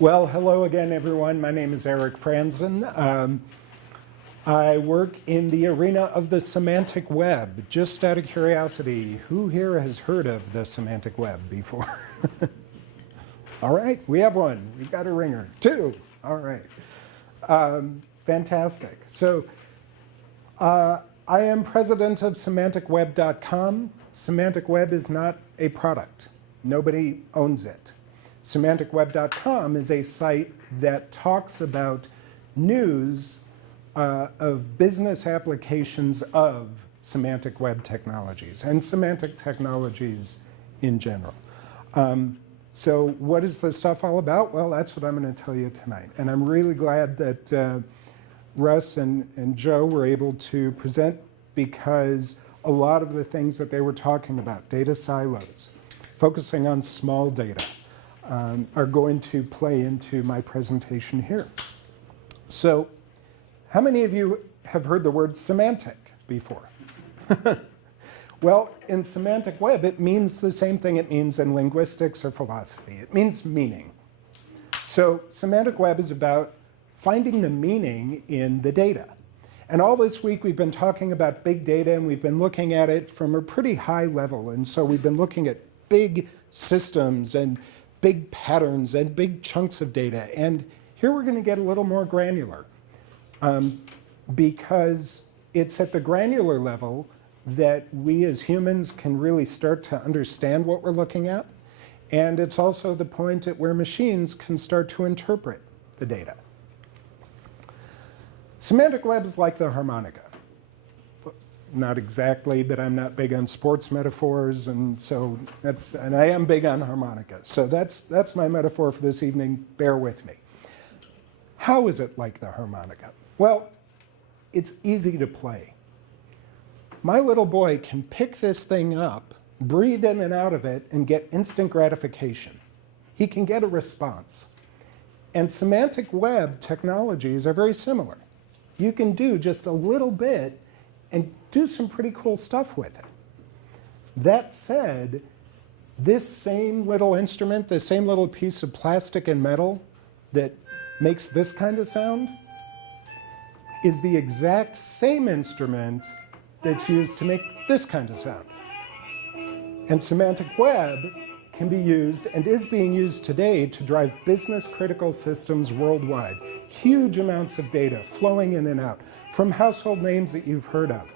Well, hello again, everyone. My name is Eric Franzen. I work in the arena of the semantic web. Just out of curiosity, who here has heard of the semantic web before? All right, we have one. We got a ringer. Two. All right. Fantastic. So I am president of semanticweb.com. Semantic Web is not a product. Nobody owns it. Semanticweb.com is a site that talks about news of business applications of semantic web technologies and semantic technologies in general. So what is this stuff all about? Well, that's what I'm going to tell you tonight. And I'm really glad that Russ and Joe were able to present, because a lot of the things that they were talking about, data silos, focusing on small data, are going to play into my presentation here. So how many of you have heard the word semantic before? Well, in semantic web, it means the same thing it means in linguistics or philosophy. It means meaning. So semantic web is about finding the meaning in the data. And all this week, we've been talking about big data, and we've been looking at it from a pretty high level. And so we've been looking at big systems and big patterns and big chunks of data. And here we're going to get a little more granular, because it's at the granular level that we as humans can really start to understand what we're looking at. And it's also the point at where machines can start to interpret the data. Semantic web is like the harmonica. Not exactly, but I'm not big on sports metaphors, and so and I am big on harmonica. So that's my metaphor for this evening. Bear with me. How is it like the harmonica? Well, it's easy to play. My little boy can pick this thing up, breathe in and out of it, and get instant gratification. He can get a response. And semantic web technologies are very similar. You can do just a little bit and do some pretty cool stuff with it. That said, this same little instrument, this same little piece of plastic and metal that makes this kind of sound, is the exact same instrument that's used to make this kind of sound. And semantic web can be used, and is being used today, to drive business-critical systems worldwide. Huge amounts of data flowing in and out from household names that you've heard of.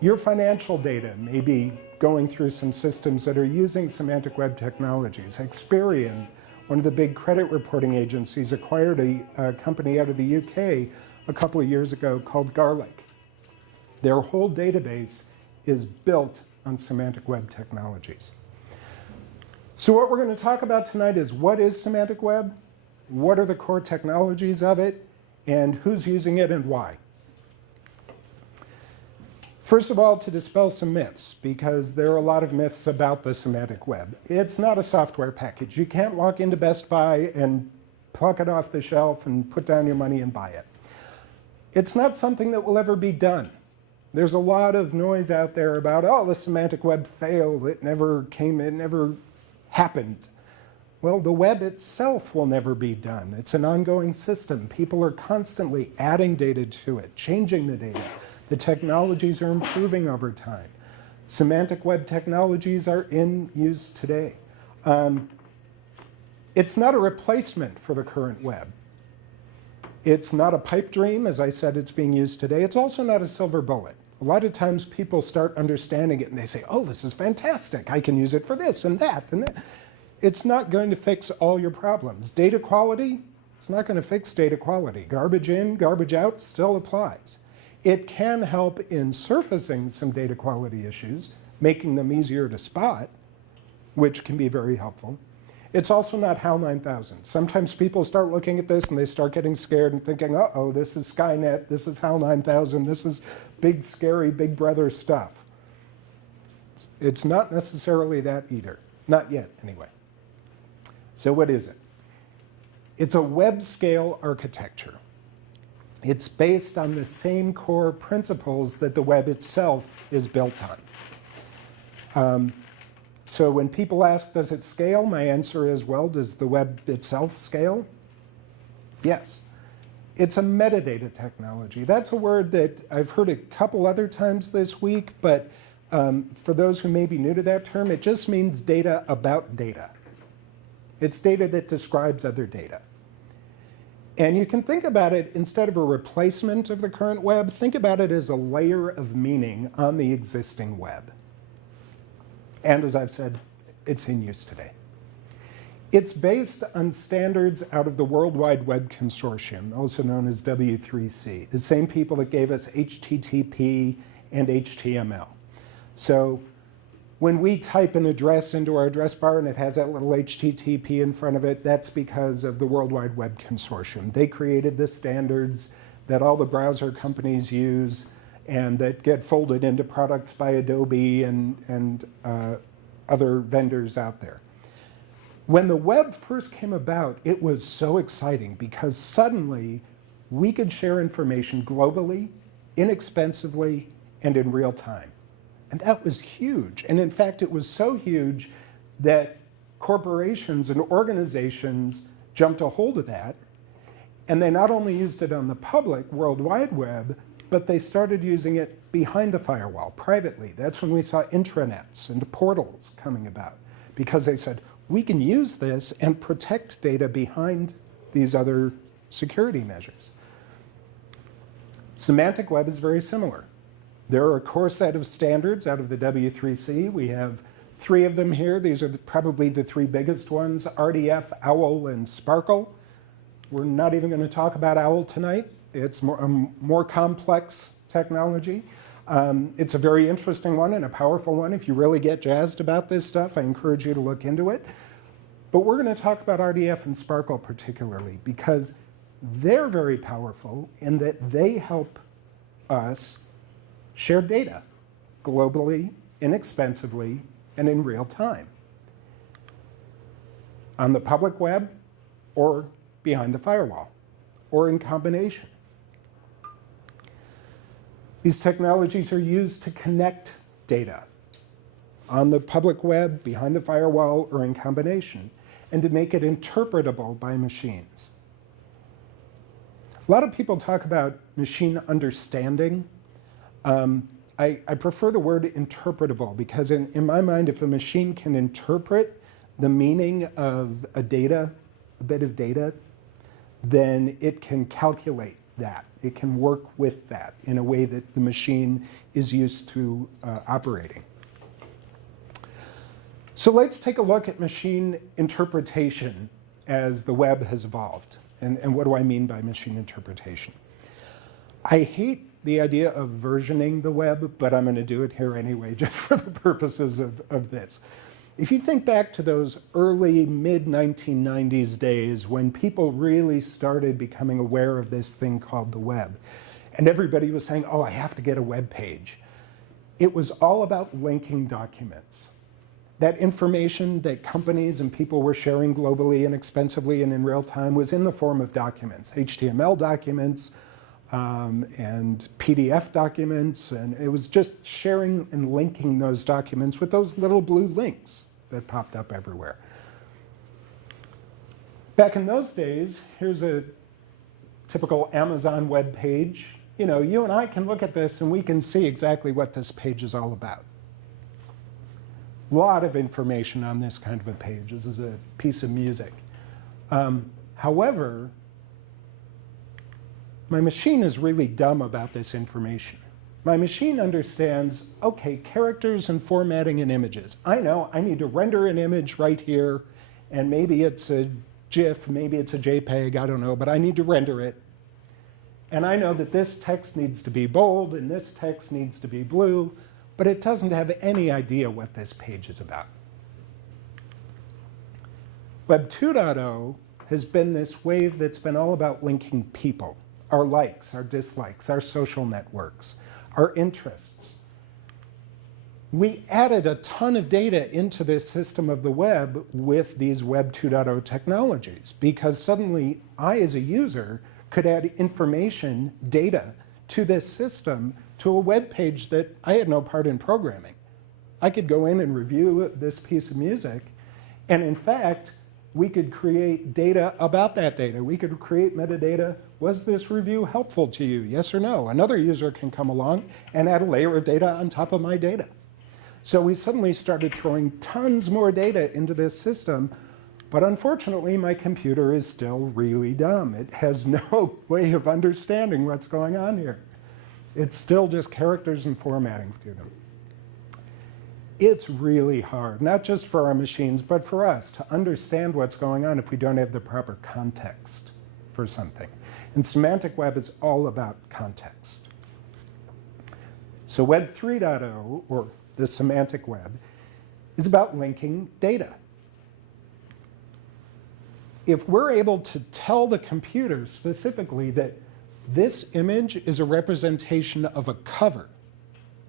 Your financial data may be going through some systems that are using semantic web technologies. Experian, one of the big credit reporting agencies, acquired a company out of the UK a couple of years ago called Garlic. Their whole database is built on semantic web technologies. So what we're going to talk about tonight is, what is semantic web? What are the core technologies of it? And who's using it and why? First of all, to dispel some myths, because there are a lot of myths about the semantic web. It's not a software package. You can't walk into Best Buy and pluck it off the shelf and put down your money and buy it. It's not something that will ever be done. There's a lot of noise out there about, oh, the semantic web failed. It never happened. Well, the web itself will never be done. It's an ongoing system. People are constantly adding data to it, changing the data. The technologies are improving over time. Semantic web technologies are in use today. It's not a replacement for the current web. It's not a pipe dream. As I said, it's being used today. It's also not a silver bullet. A lot of times people start understanding it and they say, oh, this is fantastic. I can use it for this and that and that. It's not going to fix all your problems. Data quality, it's not going to fix data quality. Garbage in, garbage out still applies. It can help in surfacing some data quality issues, making them easier to spot, which can be very helpful. It's also not HAL 9000. Sometimes people start looking at this and they start getting scared and thinking, uh-oh, this is Skynet, this is HAL 9000, this is big, scary, big brother stuff. It's not necessarily that either. Not yet, anyway. So what is it? It's a web-scale architecture. It's based on the same core principles that the web itself is built on. So when people ask, does it scale? My answer is, well, does the web itself scale? Yes. It's a metadata technology. That's a word that I've heard a couple other times this week, but for those who may be new to that term, it just means data about data. It's data that describes other data. And you can think about it, instead of a replacement of the current web, think about it as a layer of meaning on the existing web. And as I've said, it's in use today. It's based on standards out of the World Wide Web Consortium, also known as W3C, the same people that gave us HTTP and HTML. So when we type an address into our address bar and it has that little HTTP in front of it, that's because of the World Wide Web Consortium. They created the standards that all the browser companies use and that get folded into products by Adobe and other vendors out there. When the web first came about, it was so exciting because suddenly we could share information globally, inexpensively, and in real time. And that was huge. And in fact, it was so huge that corporations and organizations jumped a hold of that. And they not only used it on the public World Wide Web, but they started using it behind the firewall, privately. That's when we saw intranets and portals coming about, because they said, we can use this and protect data behind these other security measures. Semantic Web is very similar. There are a core set of standards out of the W3C. We have 3 of them here. These are probably the 3 biggest ones, RDF, OWL, and Sparkle. We're not even going to talk about OWL tonight. It's a more complex technology. It's a very interesting one and a powerful one. If you really get jazzed about this stuff, I encourage you to look into it. But we're going to talk about RDF and Sparkle particularly because they're very powerful in that they help us share data globally, inexpensively, and in real time on the public web or behind the firewall or in combination. These technologies are used to connect data on the public web, behind the firewall, or in combination, and to make it interpretable by machines. A lot of people talk about machine understanding. I prefer the word interpretable because in my mind, if a machine can interpret the meaning of a bit of data, then it can calculate that. It can work with that in a way that the machine is used to operating. So let's take a look at machine interpretation as the web has evolved. And what do I mean by machine interpretation? I hate the idea of versioning the web, but I'm going to do it here anyway, just for the purposes of this. If you think back to those early, mid-1990s days when people really started becoming aware of this thing called the web, and everybody was saying, oh, I have to get a web page. It was all about linking documents. That information that companies and people were sharing globally, inexpensively, and in real time was in the form of documents, HTML documents, and PDF documents, and it was just sharing and linking those documents with those little blue links that popped up everywhere. Back in those days, here's a typical Amazon web page. You know, you and I can look at this and we can see exactly what this page is all about. A lot of information on this kind of a page. This is a piece of music. However, my machine is really dumb about this information. My machine understands, okay, characters and formatting and images. I know I need to render an image right here, and maybe it's a GIF, maybe it's a JPEG, I don't know, but I need to render it. And I know that this text needs to be bold and this text needs to be blue, but it doesn't have any idea what this page is about. Web 2.0 has been this wave that's been all about linking people. Our likes, our dislikes, our social networks, our interests. We added a ton of data into this system of the web with these Web 2.0 technologies because suddenly I, as a user, could add information, data, to this system, to a web page that I had no part in programming. I could go in and review this piece of music, and in fact, we could create data about that data. We could create metadata. Was this review helpful to you? Yes or no? Another user can come along and add a layer of data on top of my data. So we suddenly started throwing tons more data into this system. But unfortunately, my computer is still really dumb. It has no way of understanding what's going on here. It's still just characters and formatting to them. It's really hard, not just for our machines, but for us to understand what's going on if we don't have the proper context for something. And Semantic Web is all about context. So Web 3.0, or the Semantic Web, is about linking data. If we're able to tell the computer specifically that this image is a representation of a cover,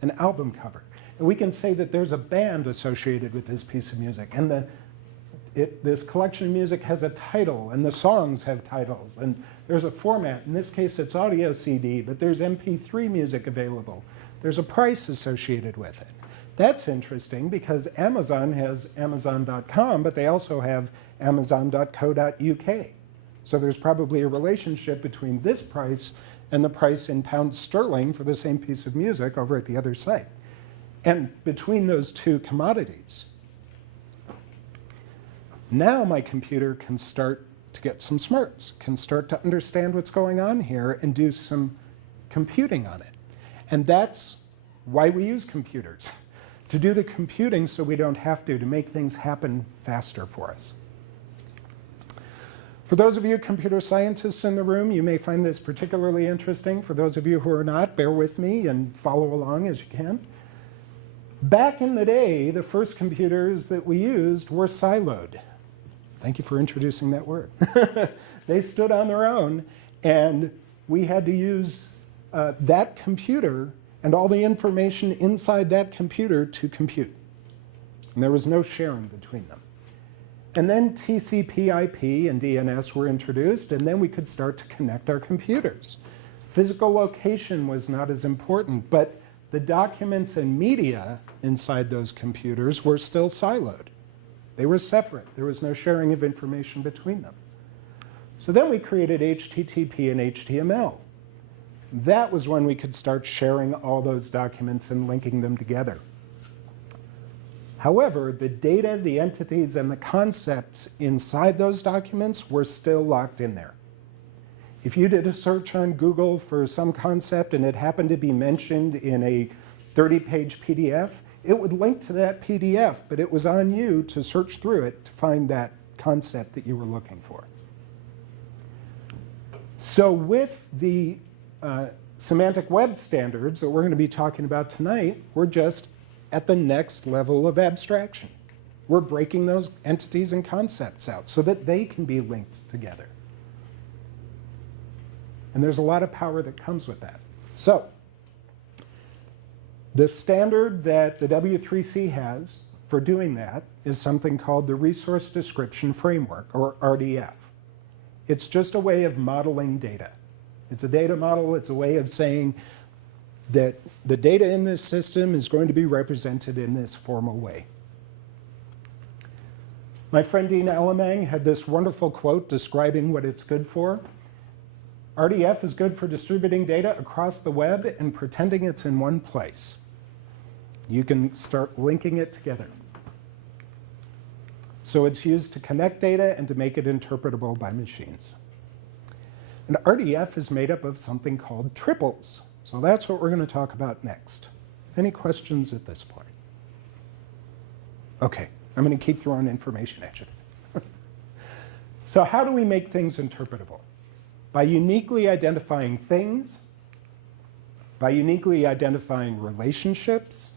an album cover, and we can say that there's a band associated with this piece of music, and this collection of music has a title, and the songs have titles, and there's a format. In this case, it's audio CD, but there's MP3 music available. There's a price associated with it. That's interesting because Amazon has Amazon.com, but they also have Amazon.co.uk. So there's probably a relationship between this price and the price in pounds sterling for the same piece of music over at the other site. And between those two commodities, now my computer can start to get some smarts, can start to understand what's going on here and do some computing on it. And that's why we use computers, to do the computing so we don't have to make things happen faster for us. For those of you computer scientists in the room, you may find this particularly interesting. For those of you who are not, bear with me and follow along as you can. Back in the day, the first computers that we used were siloed. Thank you for introducing that word. They stood on their own, and we had to use that computer and all the information inside that computer to compute. And there was no sharing between them. And then TCP/IP and DNS were introduced, and then we could start to connect our computers. Physical location was not as important, but the documents and media inside those computers were still siloed. They were separate. There was no sharing of information between them. So then we created HTTP and HTML. That was when we could start sharing all those documents and linking them together. However, the data, the entities, and the concepts inside those documents were still locked in there. If you did a search on Google for some concept and it happened to be mentioned in a 30-page PDF, it would link to that PDF, but it was on you to search through it to find that concept that you were looking for. So with the Semantic Web standards that we're going to be talking about tonight, we're just at the next level of abstraction. We're breaking those entities and concepts out so that they can be linked together. And there's a lot of power that comes with that. So the standard that the W3C has for doing that is something called the Resource Description Framework, or RDF. It's just a way of modeling data. It's a data model. It's a way of saying that the data in this system is going to be represented in this formal way. My friend Dean Alamang had this wonderful quote describing what it's good for. RDF is good for distributing data across the web and pretending it's in one place. You can start linking it together. So it's used to connect data and to make it interpretable by machines. And RDF is made up of something called triples. So that's what we're going to talk about next. Any questions at this point? OK, I'm going to keep throwing information at you. So how do we make things interpretable? By uniquely identifying things, by uniquely identifying relationships,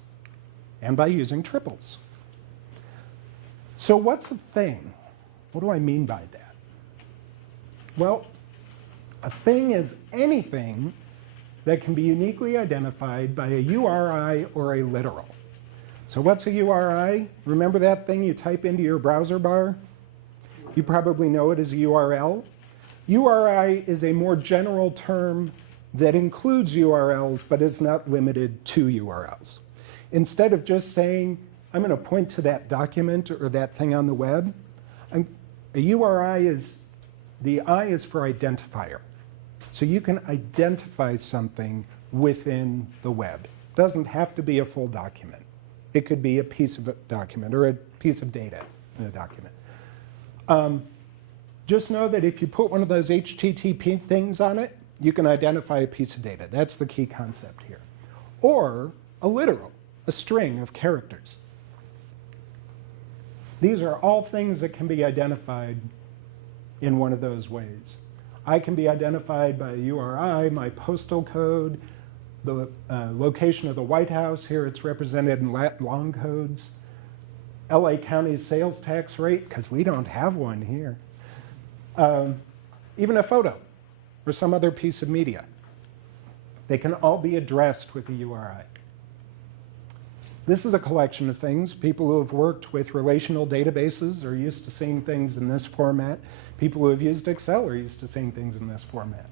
and by using triples. So what's a thing? What do I mean by that? Well, a thing is anything that can be uniquely identified by a URI or a literal. So what's a URI? Remember that thing you type into your browser bar? You probably know it as a URL. URI is a more general term that includes URLs, but is not limited to URLs. Instead of just saying, I'm going to point to that document or that thing on the web, A URI is, the I is for identifier. So you can identify something within the web. It doesn't have to be a full document. It could be a piece of a document or a piece of data in a document. Just know that if you put one of those HTTP things on it, you can identify a piece of data. That's the key concept here. Or a literal, a string of characters. These are all things that can be identified in one of those ways. I can be identified by a URI, my postal code, the location of the White House. Here it's represented in long codes. LA County's sales tax rate, because we don't have one here. Even a photo or some other piece of media. They can all be addressed with a URI. This is a collection of things. People who have worked with relational databases are used to seeing things in this format. People who have used Excel are used to seeing things in this format.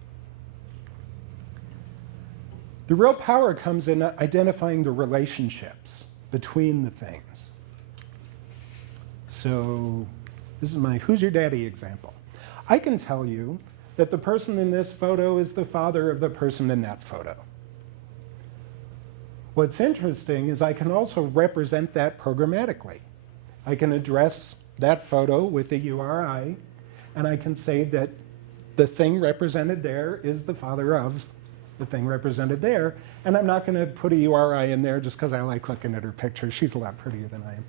The real power comes in identifying the relationships between the things. So this is my who's your daddy example. I can tell you that the person in this photo is the father of the person in that photo. What's interesting is I can also represent that programmatically. I can address that photo with a URI, and I can say that the thing represented there is the father of the thing represented there, and I'm not going to put a URI in there just because I like looking at her picture. She's a lot prettier than I am.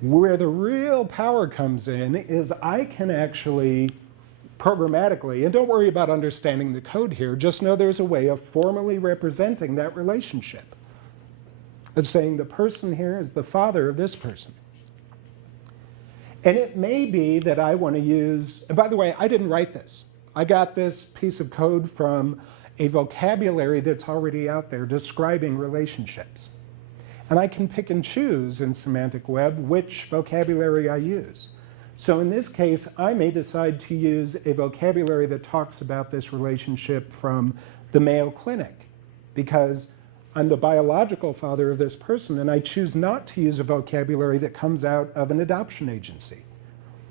Where the real power comes in is I can actually programmatically, and don't worry about understanding the code here, just know there's a way of formally representing that relationship, of saying the person here is the father of this person. And it may be that I want to use, and by the way, I didn't write this. I got this piece of code from a vocabulary that's already out there describing relationships. And I can pick and choose in Semantic Web which vocabulary I use. So in this case, I may decide to use a vocabulary that talks about this relationship from the Mayo Clinic, because I'm the biological father of this person, and I choose not to use a vocabulary that comes out of an adoption agency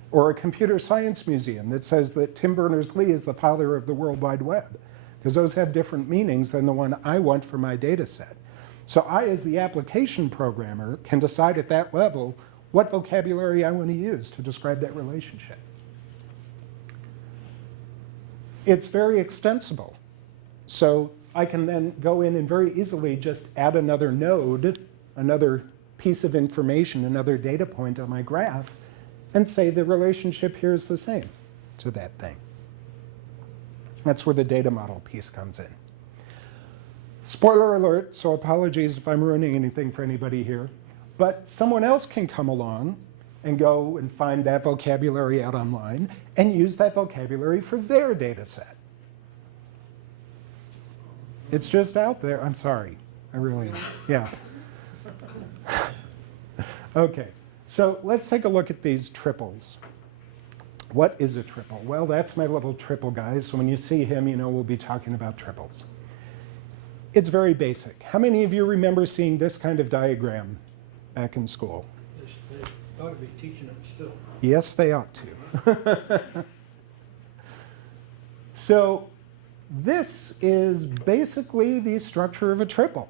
or a computer science museum that says that Tim Berners-Lee is the father of the World Wide Web, because those have different meanings than the one I want for my data set. So I, as the application programmer, can decide at that level what vocabulary I want to use to describe that relationship. It's very extensible. So I can then go in and very easily just add another node, another piece of information, another data point on my graph, and say the relationship here is the same to that thing. That's where the data model piece comes in. Spoiler alert, so apologies if I'm ruining anything for anybody here. But someone else can come along and go and find that vocabulary out online and use that vocabulary for their data set. It's just out there. I'm sorry. I really, yeah. Okay, so let's take a look at these triples. What is a triple? Well, that's my little triple guy. So when you see him, you know we'll be talking about triples. It's very basic. How many of you remember seeing this kind of diagram back in school? They ought to be teaching it still. Yes, they ought to. So this is basically the structure of a triple,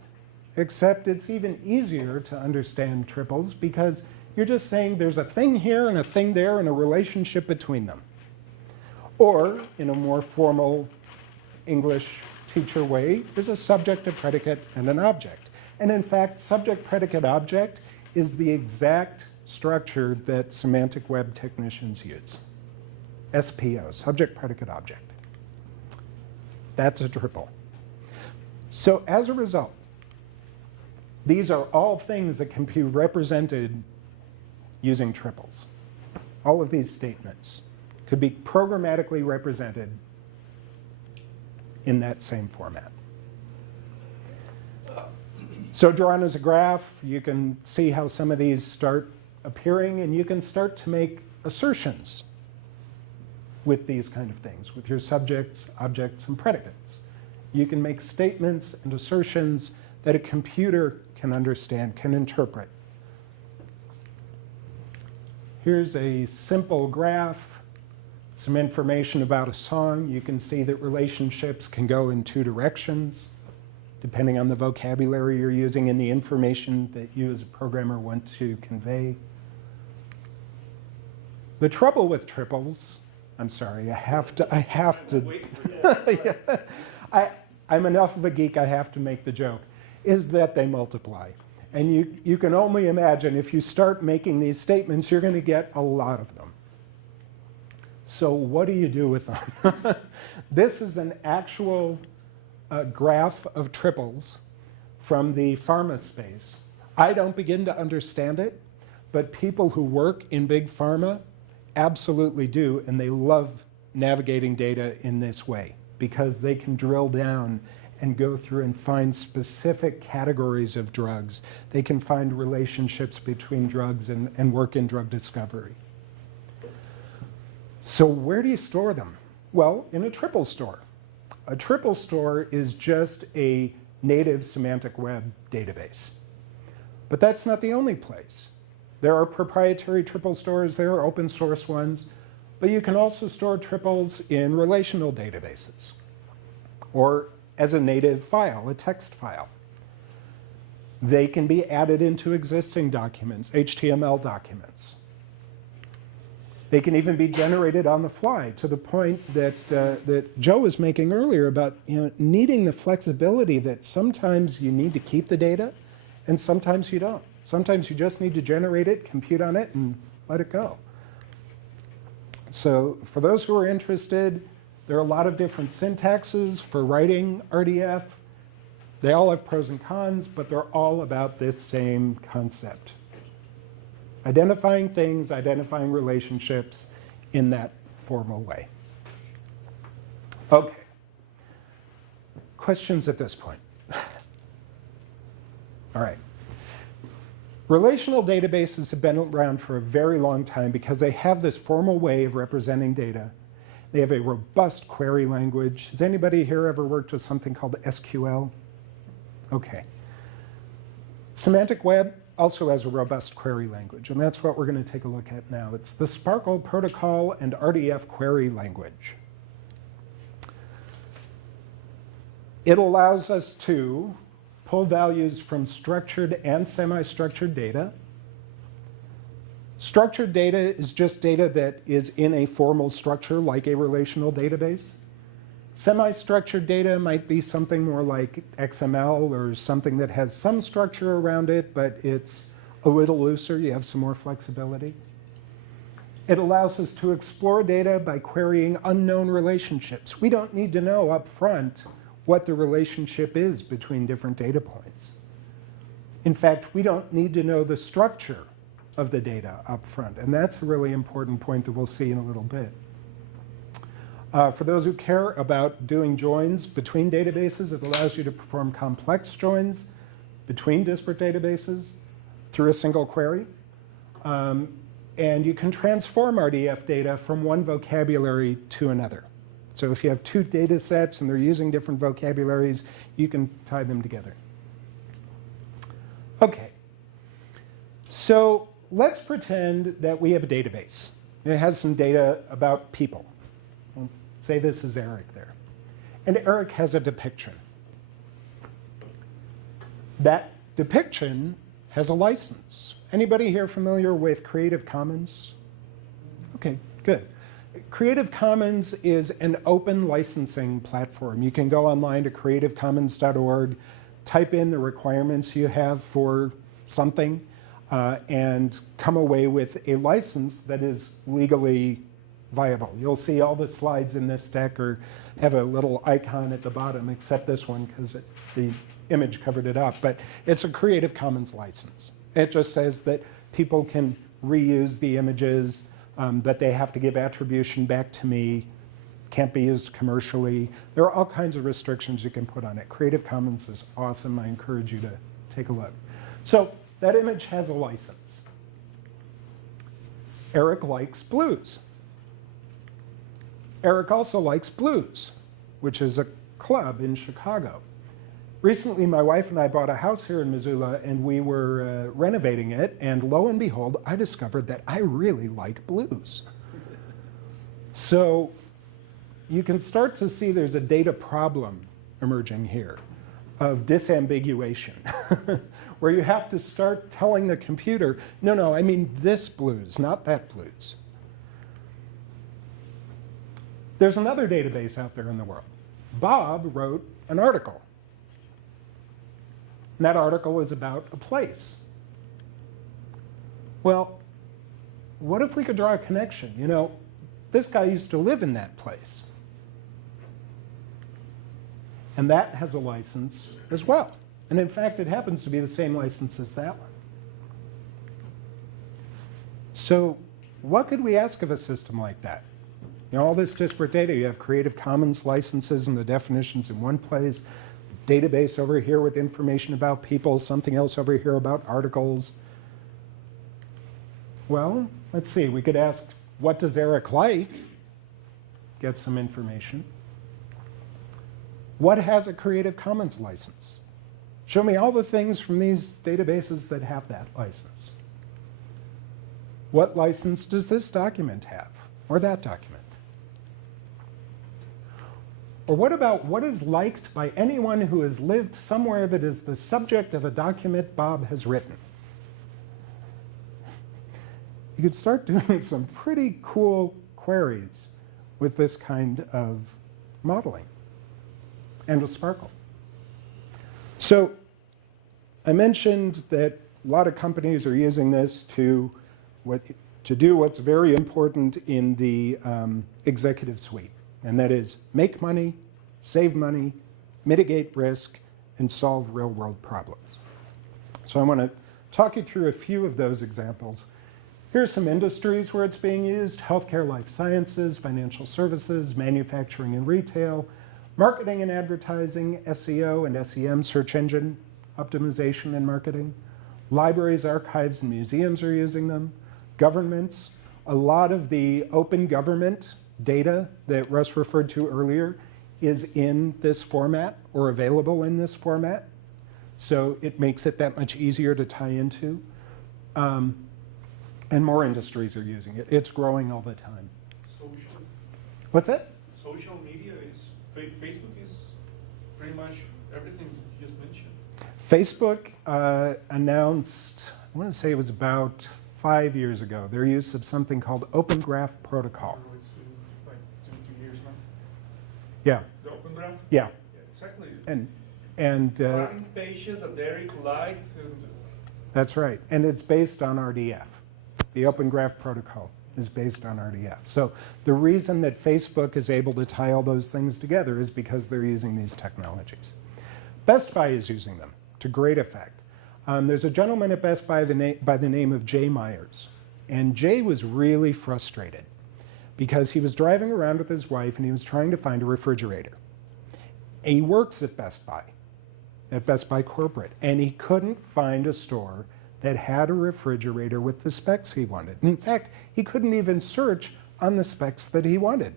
except it's even easier to understand triples because you're just saying there's a thing here and a thing there and a relationship between them. Or, in a more formal English teacher way, there's a subject, a predicate, and an object. And in fact, subject, predicate, object is the exact structure that semantic web technicians use. SPO, subject, predicate, object. That's a triple. So as a result, these are all things that can be represented using triples. All of these statements could be programmatically represented in that same format. So drawn as a graph, you can see how some of these start appearing, and you can start to make assertions with these kind of things, with your subjects, objects, and predicates. You can make statements and assertions that a computer can understand, can interpret. Here's a simple graph, some information about a song. You can see that relationships can go in two directions, depending on the vocabulary you're using and the information that you as a programmer want to convey. The trouble with triples, I'm sorry, I have to. Yeah, I'm enough of a geek, I have to make the joke, is that they multiply. And you can only imagine if you start making these statements, you're going to get a lot of them. So what do you do with them? This is an actual graph of triples from the pharma space. I don't begin to understand it, but people who work in big pharma absolutely do, and they love navigating data in this way because they can drill down and go through and find specific categories of drugs. They can find relationships between drugs and work in drug discovery. So where do you store them? Well, in a triple store. A triple store is just a native semantic web database. But that's not the only place. There are proprietary triple stores, there are open source ones, but you can also store triples in relational databases or as a native file, a text file. They can be added into existing documents, HTML documents. They can even be generated on the fly, to the point that Joe was making earlier about needing the flexibility that sometimes you need to keep the data and sometimes you don't. Sometimes you just need to generate it, compute on it, and let it go. So for those who are interested, there are a lot of different syntaxes for writing RDF. They all have pros and cons, but they're all about this same concept. Identifying things, identifying relationships in that formal way. Okay. Questions at this point? All right. Relational databases have been around for a very long time because they have this formal way of representing data. They have a robust query language. Has anybody here ever worked with something called SQL? Okay. Semantic Web also has a robust query language, and that's what we're going to take a look at now. It's the Sparkle Protocol and RDF query language. It allows us to pull values from structured and semi-structured data. Structured data is just data that is in a formal structure like a relational database. Semi-structured data might be something more like XML or something that has some structure around it, but it's a little looser. You have some more flexibility. It allows us to explore data by querying unknown relationships. We don't need to know up front what the relationship is between different data points. In fact, we don't need to know the structure of the data up front, and that's a really important point that we'll see in a little bit. For those who care about doing joins between databases, it allows you to perform complex joins between disparate databases through a single query. And you can transform RDF data from one vocabulary to another. So if you have two data sets and they're using different vocabularies, you can tie them together. Okay. So let's pretend that we have a database. It has some data about people. We'll say this is Eric there. And Eric has a depiction. That depiction has a license. Anybody here familiar with Creative Commons? Okay, good. Creative Commons is an open licensing platform. You can go online to creativecommons.org, type in the requirements you have for something, and come away with a license that is legally viable. You'll see all the slides in this deck have a little icon at the bottom, except this one because the image covered it up. But it's a Creative Commons license. It just says that people can reuse the images, that they have to give attribution back to me, can't be used commercially. There are all kinds of restrictions you can put on it. Creative Commons is awesome. I encourage you to take a look. So that image has a license. Eric likes blues. Eric also likes blues, which is a club in Chicago. Recently, my wife and I bought a house here in Missoula, and we were renovating it, and lo and behold, I discovered that I really like blues. So you can start to see there's a data problem emerging here of disambiguation, where you have to start telling the computer, no, I mean this blues, not that blues. There's another database out there in the world. Bob wrote an article. And that article is about a place. Well, what if we could draw a connection? You know, this guy used to live in that place. And that has a license as well. And in fact, it happens to be the same license as that one. So what could we ask of a system like that? You know, all this disparate data, you have Creative Commons licenses and the definitions in one place, database over here with information about people, something else over here about articles. Well, let's see, we could ask, what does Eric like? Get some information. What has a Creative Commons license? Show me all the things from these databases that have that license. What license does this document have, or that document? Or what about what is liked by anyone who has lived somewhere that is the subject of a document Bob has written? You could start doing some pretty cool queries with this kind of modeling and with Sparkle. So I mentioned that a lot of companies are using this to do what's very important in the executive suite. And that is make money, save money, mitigate risk, and solve real-world problems. So I want to talk you through a few of those examples. Here are some industries where it's being used: healthcare, life sciences, financial services, manufacturing and retail, marketing and advertising, SEO and SEM, search engine optimization and marketing. Libraries, archives, and museums are using them. Governments, a lot of the open government data that Russ referred to earlier is in this format or available in this format. So it makes it that much easier to tie into. And more industries are using it. It's growing all the time. Social. What's that? Social media is, Facebook is pretty much everything you just mentioned. Facebook announced, I want to say it was about 5 years ago, their use of something called Open Graph Protocol. It's like two years now. Yeah, The Open Graph? yeah. Yeah, exactly. And Finding pages that Derek liked. that's right. And it's based on RDF. The Open Graph Protocol is based on RDF. So the reason that Facebook is able to tie all those things together is because they're using these technologies. Best Buy is using them to great effect. There's a gentleman at Best Buy by the name of Jay Myers. And Jay was really frustrated because he was driving around with his wife and he was trying to find a refrigerator. And he works at Best Buy Corporate, and he couldn't find a store that had a refrigerator with the specs he wanted. In fact, he couldn't even search on the specs that he wanted.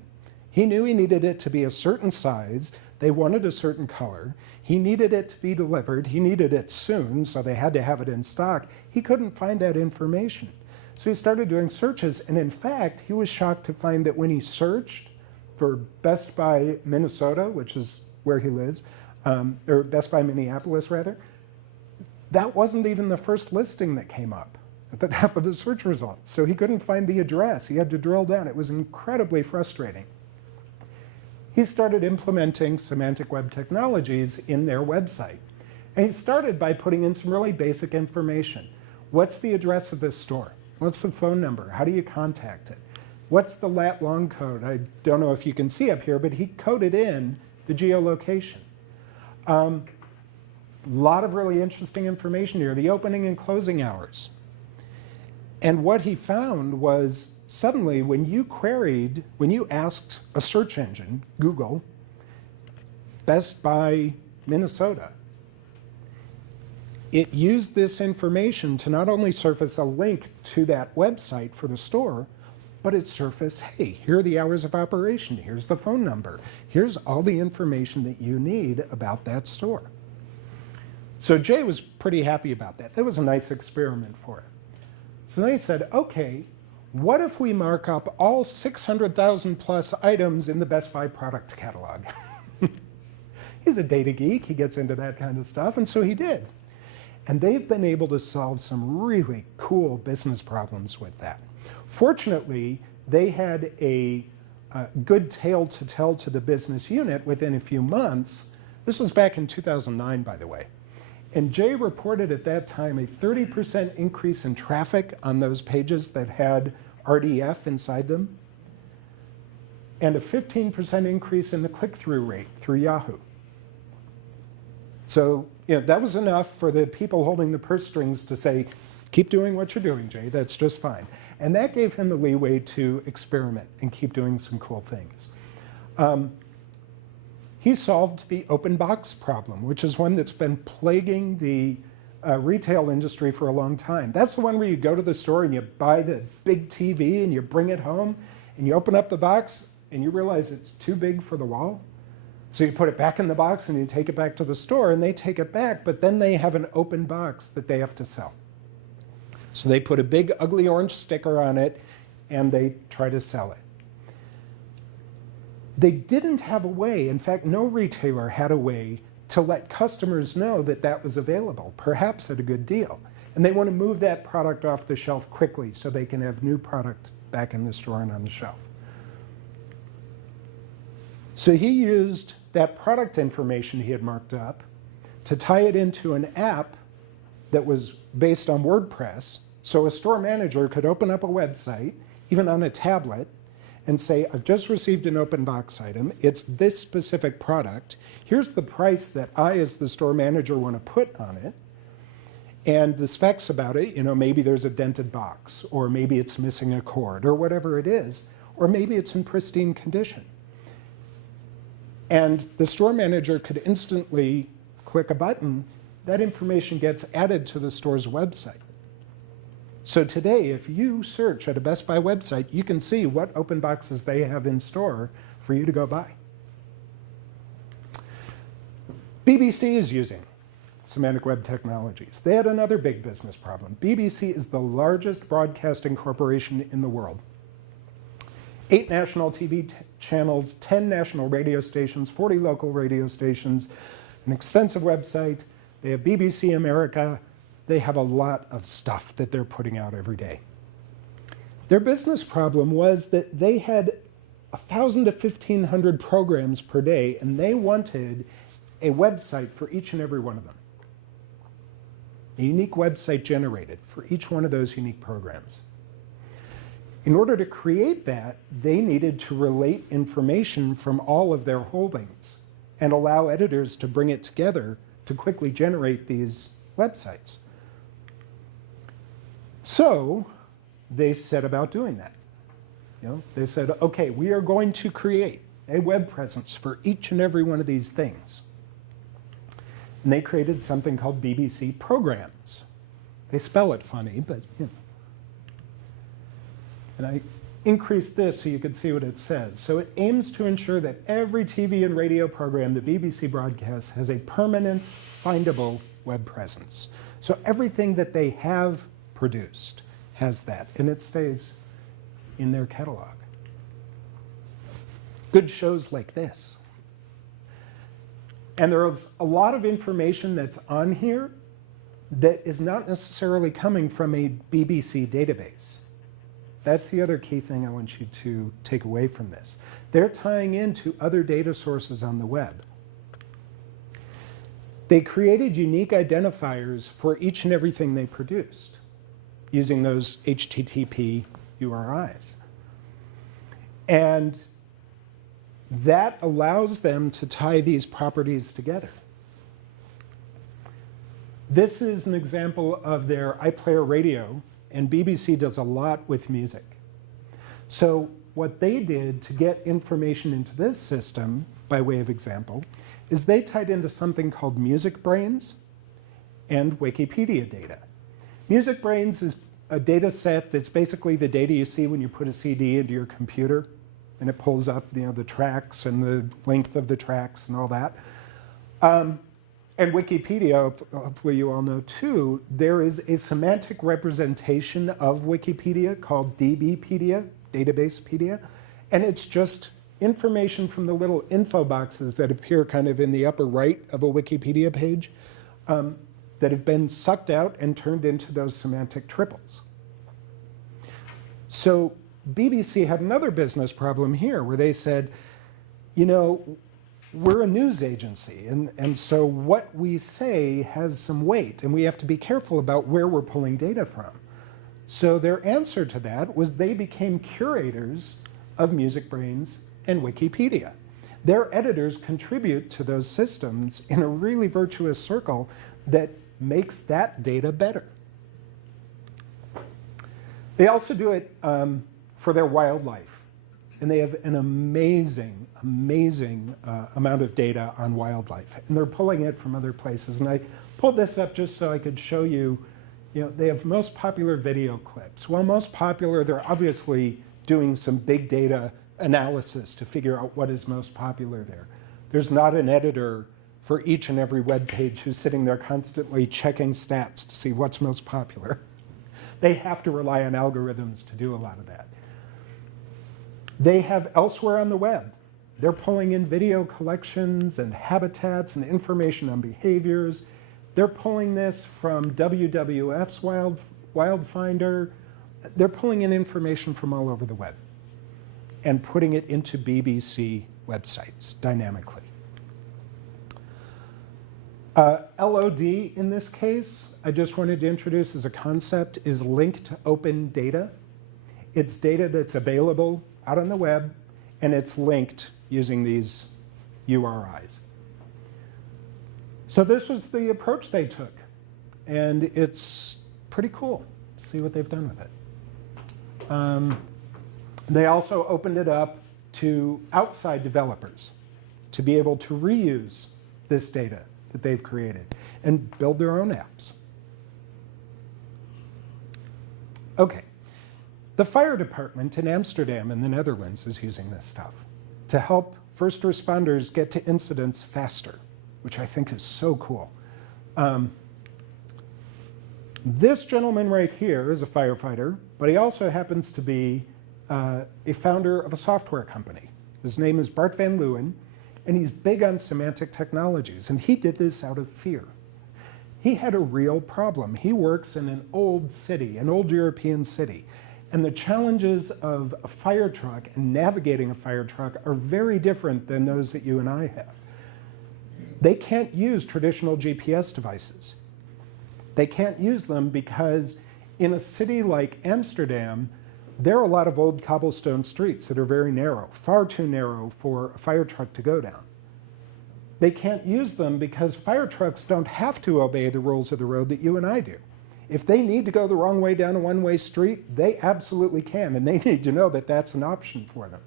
He knew he needed it to be a certain size, they wanted a certain color, he needed it to be delivered, he needed it soon, so they had to have it in stock. He couldn't find that information. So he started doing searches, and in fact, he was shocked to find that when he searched for Best Buy Minnesota, which is where he lives, or Best Buy Minneapolis rather, that wasn't even the first listing that came up at the top of the search results. So he couldn't find the address. He had to drill down. It was incredibly frustrating. He started implementing semantic web technologies in their website. And he started by putting in some really basic information. What's the address of this store? What's the phone number? How do you contact it? What's the lat long code? I don't know if you can see up here, but he coded in the geolocation. A lot of really interesting information here, the opening and closing hours. And what he found was suddenly when you asked a search engine, Google, Best Buy Minnesota, it used this information to not only surface a link to that website for the store, but it surfaced, hey, here are the hours of operation, here's the phone number, here's all the information that you need about that store. So Jay was pretty happy about that. That was a nice experiment for him. So then he said, okay, what if we mark up all 600,000 plus items in the Best Buy product catalog? He's a data geek, he gets into that kind of stuff, and so he did. And they've been able to solve some really cool business problems with that. Fortunately, they had a good tale to tell to the business unit within a few months. This was back in 2009, by the way. And Jay reported at that time a 30% increase in traffic on those pages that had RDF inside them, and a 15% increase in the click-through rate through Yahoo. So that was enough for the people holding the purse strings to say, keep doing what you're doing, Jay, that's just fine. And that gave him the leeway to experiment and keep doing some cool things. He solved the open box problem, which is one that's been plaguing the retail industry for a long time. That's the one where you go to the store and you buy the big TV and you bring it home and you open up the box and you realize it's too big for the wall. So you put it back in the box and you take it back to the store and they take it back, but then they have an open box that they have to sell. So they put a big ugly orange sticker on it and they try to sell it. They didn't have a way, in fact, no retailer had a way to let customers know that that was available, perhaps at a good deal. And they want to move that product off the shelf quickly so they can have new product back in the store and on the shelf. So he used that product information he had marked up to tie it into an app that was based on WordPress, so a store manager could open up a website, even on a tablet, and say, I've just received an open box item. It's this specific product. Here's the price that I, as the store manager, want to put on it. And the specs about it, maybe there's a dented box, or maybe it's missing a cord, or whatever it is, or maybe it's in pristine condition. And the store manager could instantly click a button. That information gets added to the store's website. So today, if you search at a Best Buy website, you can see what open boxes they have in store for you to go buy. BBC is using Semantic Web technologies. They had another big business problem. BBC is the largest broadcasting corporation in the world. 8 national TV channels, 10 national radio stations, 40 local radio stations, an extensive website. They have BBC America. They have a lot of stuff that they're putting out every day. Their business problem was that they had 1,000 to 1,500 programs per day, and they wanted a website for each and every one of them. A unique website generated for each one of those unique programs. In order to create that, they needed to relate information from all of their holdings and allow editors to bring it together to quickly generate these websites. So they set about doing that. They said, okay, we are going to create a web presence for each and every one of these things. And they created something called BBC Programs. They spell it funny, but And I increased this so you could see what it says. So it aims to ensure that every TV and radio program the BBC broadcasts has a permanent, findable web presence. So everything that they have produced has that, and it stays in their catalog. Good shows like this. And there's a lot of information that's on here that is not necessarily coming from a BBC database. That's the other key thing I want you to take away from this. They're tying into other data sources on the web. They created unique identifiers for each and everything they produced using those HTTP URIs. And that allows them to tie these properties together. This is an example of their iPlayer radio, and BBC does a lot with music. So what they did to get information into this system, by way of example, is they tied into something called Music Brains and Wikipedia data. Music Brains is a data set that's basically the data you see when you put a CD into your computer, and it pulls up the tracks and the length of the tracks and all that. And Wikipedia, hopefully you all know too, there is a semantic representation of Wikipedia called DBpedia, Databasepedia, and it's just information from the little info boxes that appear kind of in the upper right of a Wikipedia page that have been sucked out and turned into those semantic triples. So BBC had another business problem here where they said, you know, we're a news agency, and so what we say has some weight, and we have to be careful about where we're pulling data from. So their answer to that was they became curators of MusicBrainz and Wikipedia. Their editors contribute to those systems in a really virtuous circle that makes that data better. They also do it for their wildlife. And they have an amazing, amazing amount of data on wildlife. And they're pulling it from other places. And I pulled this up just so I could show you, they have most popular video clips. Well, most popular, they're obviously doing some big data analysis to figure out what is most popular there. There's not an editor for each and every web page who's sitting there constantly checking stats to see what's most popular. They have to rely on algorithms to do a lot of that. They have elsewhere on the web. They're pulling in video collections and habitats and information on behaviors. They're pulling this from WWF's Wildfinder. They're pulling in information from all over the web and putting it into BBC websites dynamically. LOD in this case, I just wanted to introduce as a concept, is linked open data. It's data that's available out on the web, and it's linked using these URIs. So this was the approach they took, and it's pretty cool to see what they've done with it. They also opened it up to outside developers to be able to reuse this data that they've created and build their own apps. Okay. The fire department in Amsterdam in the Netherlands is using this stuff to help first responders get to incidents faster, which I think is so cool. This gentleman right here is a firefighter, but he also happens to be a founder of a software company. His name is Bart van Leeuwen, and he's big on semantic technologies, and he did this out of fear. He had a real problem. He works in an old city, an old European city, and the challenges of a fire truck and navigating a fire truck are very different than those that you and I have. They can't use traditional GPS devices. They can't use them because in a city like Amsterdam, there are a lot of old cobblestone streets that are very narrow, far too narrow for a fire truck to go down. They can't use them because fire trucks don't have to obey the rules of the road that you and I do. If they need to go the wrong way down a one-way street, they absolutely can, and they need to know that that's an option for them.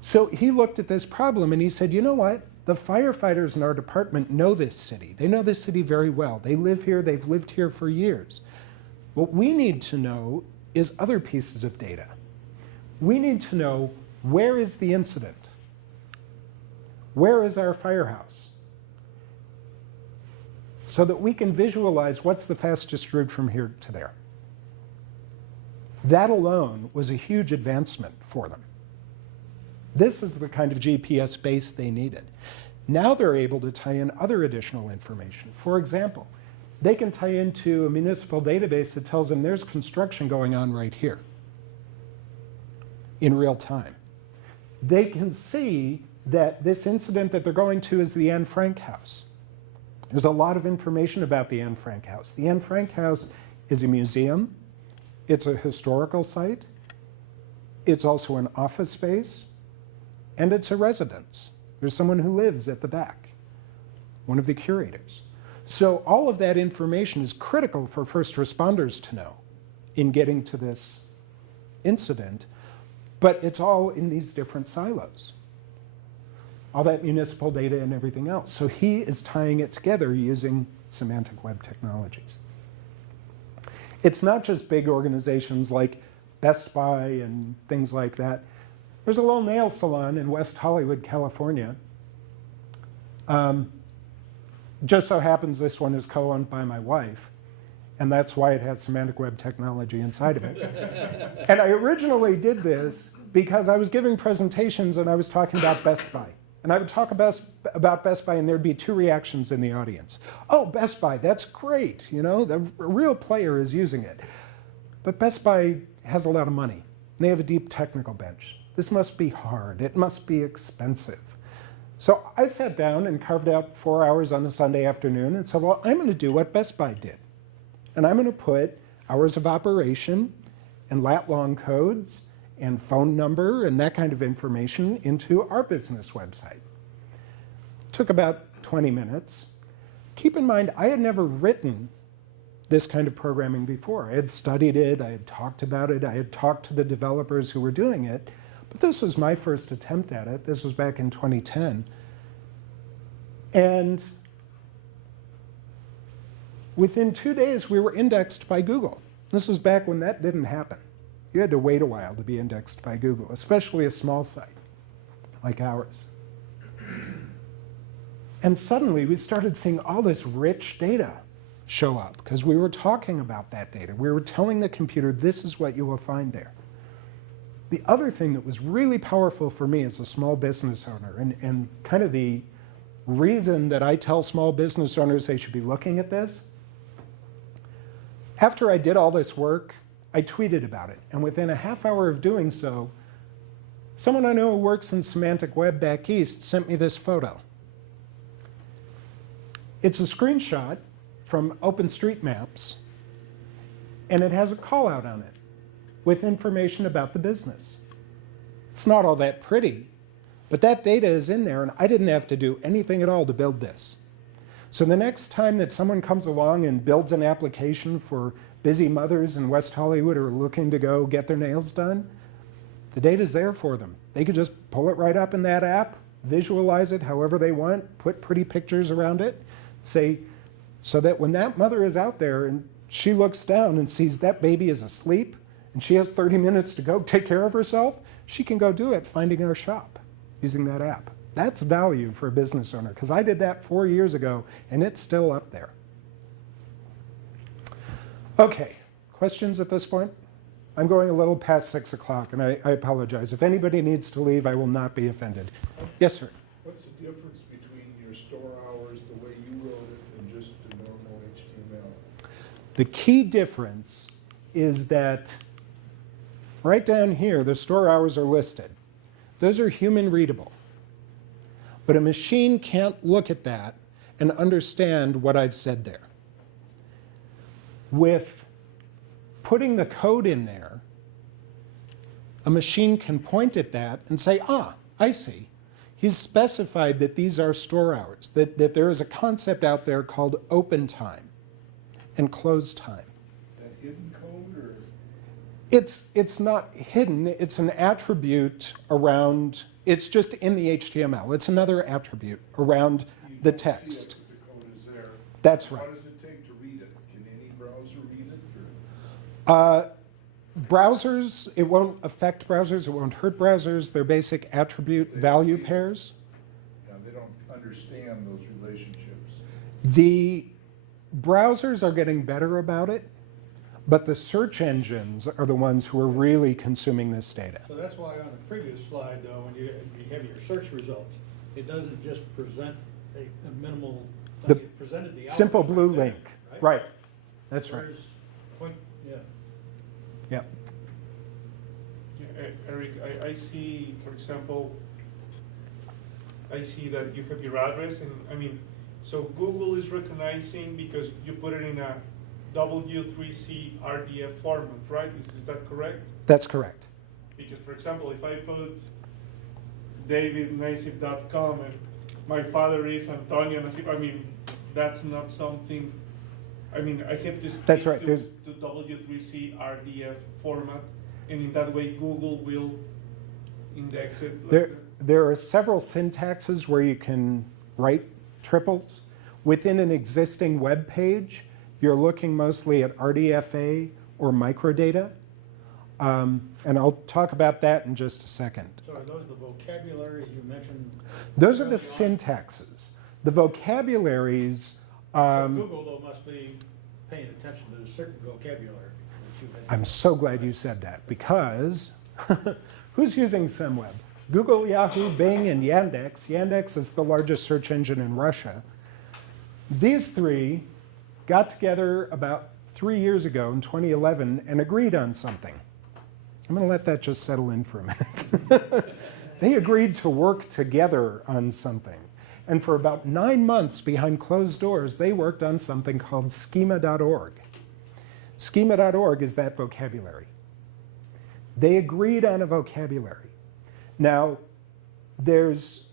So he looked at this problem and he said, you know what? The firefighters in our department know this city. They know this city very well. They live here, they've lived here for years. What we need to know is other pieces of data. We need to know, where is the incident? Where is our firehouse? So that we can visualize what's the fastest route from here to there. That alone was a huge advancement for them. This is the kind of GPS base they needed. Now they're able to tie in other additional information. For example, they can tie into a municipal database that tells them there's construction going on right here in real time. They can see that this incident that they're going to is the Anne Frank house. There's a lot of information about the Anne Frank house. The Anne Frank house is a museum. It's a historical site. It's also an office space. And it's a residence. There's someone who lives at the back, one of the curators. So all of that information is critical for first responders to know in getting to this incident, but it's all in these different silos. All that municipal data and everything else. So he is tying it together using semantic web technologies. It's not just big organizations like Best Buy and things like that. There's a little nail salon in West Hollywood, California. Just so happens this one is co-owned by my wife, and that's why it has Semantic Web technology inside of it. And I originally did this because I was giving presentations and I was talking about Best Buy. And I would talk about Best Buy and there'd be two reactions in the audience. Oh, Best Buy, that's great. You know, the real player is using it. But Best Buy has a lot of money. They have a deep technical bench. This must be hard. It must be expensive. So I sat down and carved out 4 hours on a Sunday afternoon and said, well, I'm going to do what Best Buy did. And I'm going to put hours of operation and lat-long codes and phone number and that kind of information into our business website. Took about 20 minutes. Keep in mind, I had never written this kind of programming before. I had studied it, I had talked about it, I had talked to the developers who were doing it, but this was my first attempt at it. This was back in 2010. And within 2 days, we were indexed by Google. This was back when that didn't happen. You had to wait a while to be indexed by Google, especially a small site like ours. And suddenly, we started seeing all this rich data show up because we were talking about that data. We were telling the computer, this is what you will find there. The other thing that was really powerful for me as a small business owner, and kind of the reason that I tell small business owners they should be looking at this, after I did all this work, I tweeted about it. And within a half hour of doing so, someone I know who works in Semantic Web back east sent me this photo. It's a screenshot from OpenStreetMaps, and it has a call out on it with information about the business. It's not all that pretty, but that data is in there, and I didn't have to do anything at all to build this. So the next time that someone comes along and builds an application for busy mothers in West Hollywood who are looking to go get their nails done, the data's there for them. They could just pull it right up in that app, visualize it however they want, put pretty pictures around it, say, so that when that mother is out there and she looks down and sees that baby is asleep and she has 30 minutes to go take care of herself, she can go do it finding our shop using that app. That's value for a business owner, because I did that 4 years ago and it's still up there. Okay, questions at this point? I'm going a little past 6 o'clock and I apologize. If anybody needs to leave, I will not be offended. Yes, sir. What's the difference between your store hours, the way you wrote it, and just the normal HTML? The key difference is that right down here, the store hours are listed. Those are human readable. But a machine can't look at that and understand what I've said there. With putting the code in there, a machine can point at that and say, ah, I see. He's specified that these are store hours, that there is a concept out there called open time and close time. Is that hidden code, or? It's not hidden, it's an attribute around, it's just in the HTML. It's another attribute around the text. You don't see it, but the code is there. That's right. How does it take to read it? Can any browser read it, or? Browsers, it won't affect browsers, it won't hurt browsers. They're basic attribute value pairs. Yeah, they don't understand those relationships. The browsers are getting better about it, but the search engines are the ones who are really consuming this data. So that's why on the previous slide, though, when you have your search results, it doesn't just present a minimal, The it presented the simple output blue right there, link. Right, that's right. Whereas point, yeah. Yep. Yeah, Eric, I see, for example, I see that you have your address, and I mean, so Google is recognizing because you put it in a W3C RDF format, right? Is that correct? That's correct. Because, for example, if I put davidnassif.com and my father is Antonio Nassif, I mean, that's not something, I mean, I have to stick That's right. to W3C RDF format, and in that way Google will index it. Like There are several syntaxes where you can write triples. Within an existing web page, you're looking mostly at RDFA or microdata. And I'll talk about that in just a second. So are those the vocabularies you mentioned? Those are the syntaxes. The vocabularies, So Google, though, must be paying attention to a certain vocabulary that you've been. I'm so glad you said that, because who's using SimWeb? Google, Yahoo, Bing, and Yandex. Yandex is the largest search engine in Russia. These three got together about 3 years ago in 2011 and agreed on something. I'm going to let that just settle in for a minute. They agreed to work together on something. And for about 9 months behind closed doors, they worked on something called schema.org. Schema.org is that vocabulary. They agreed on a vocabulary. Now,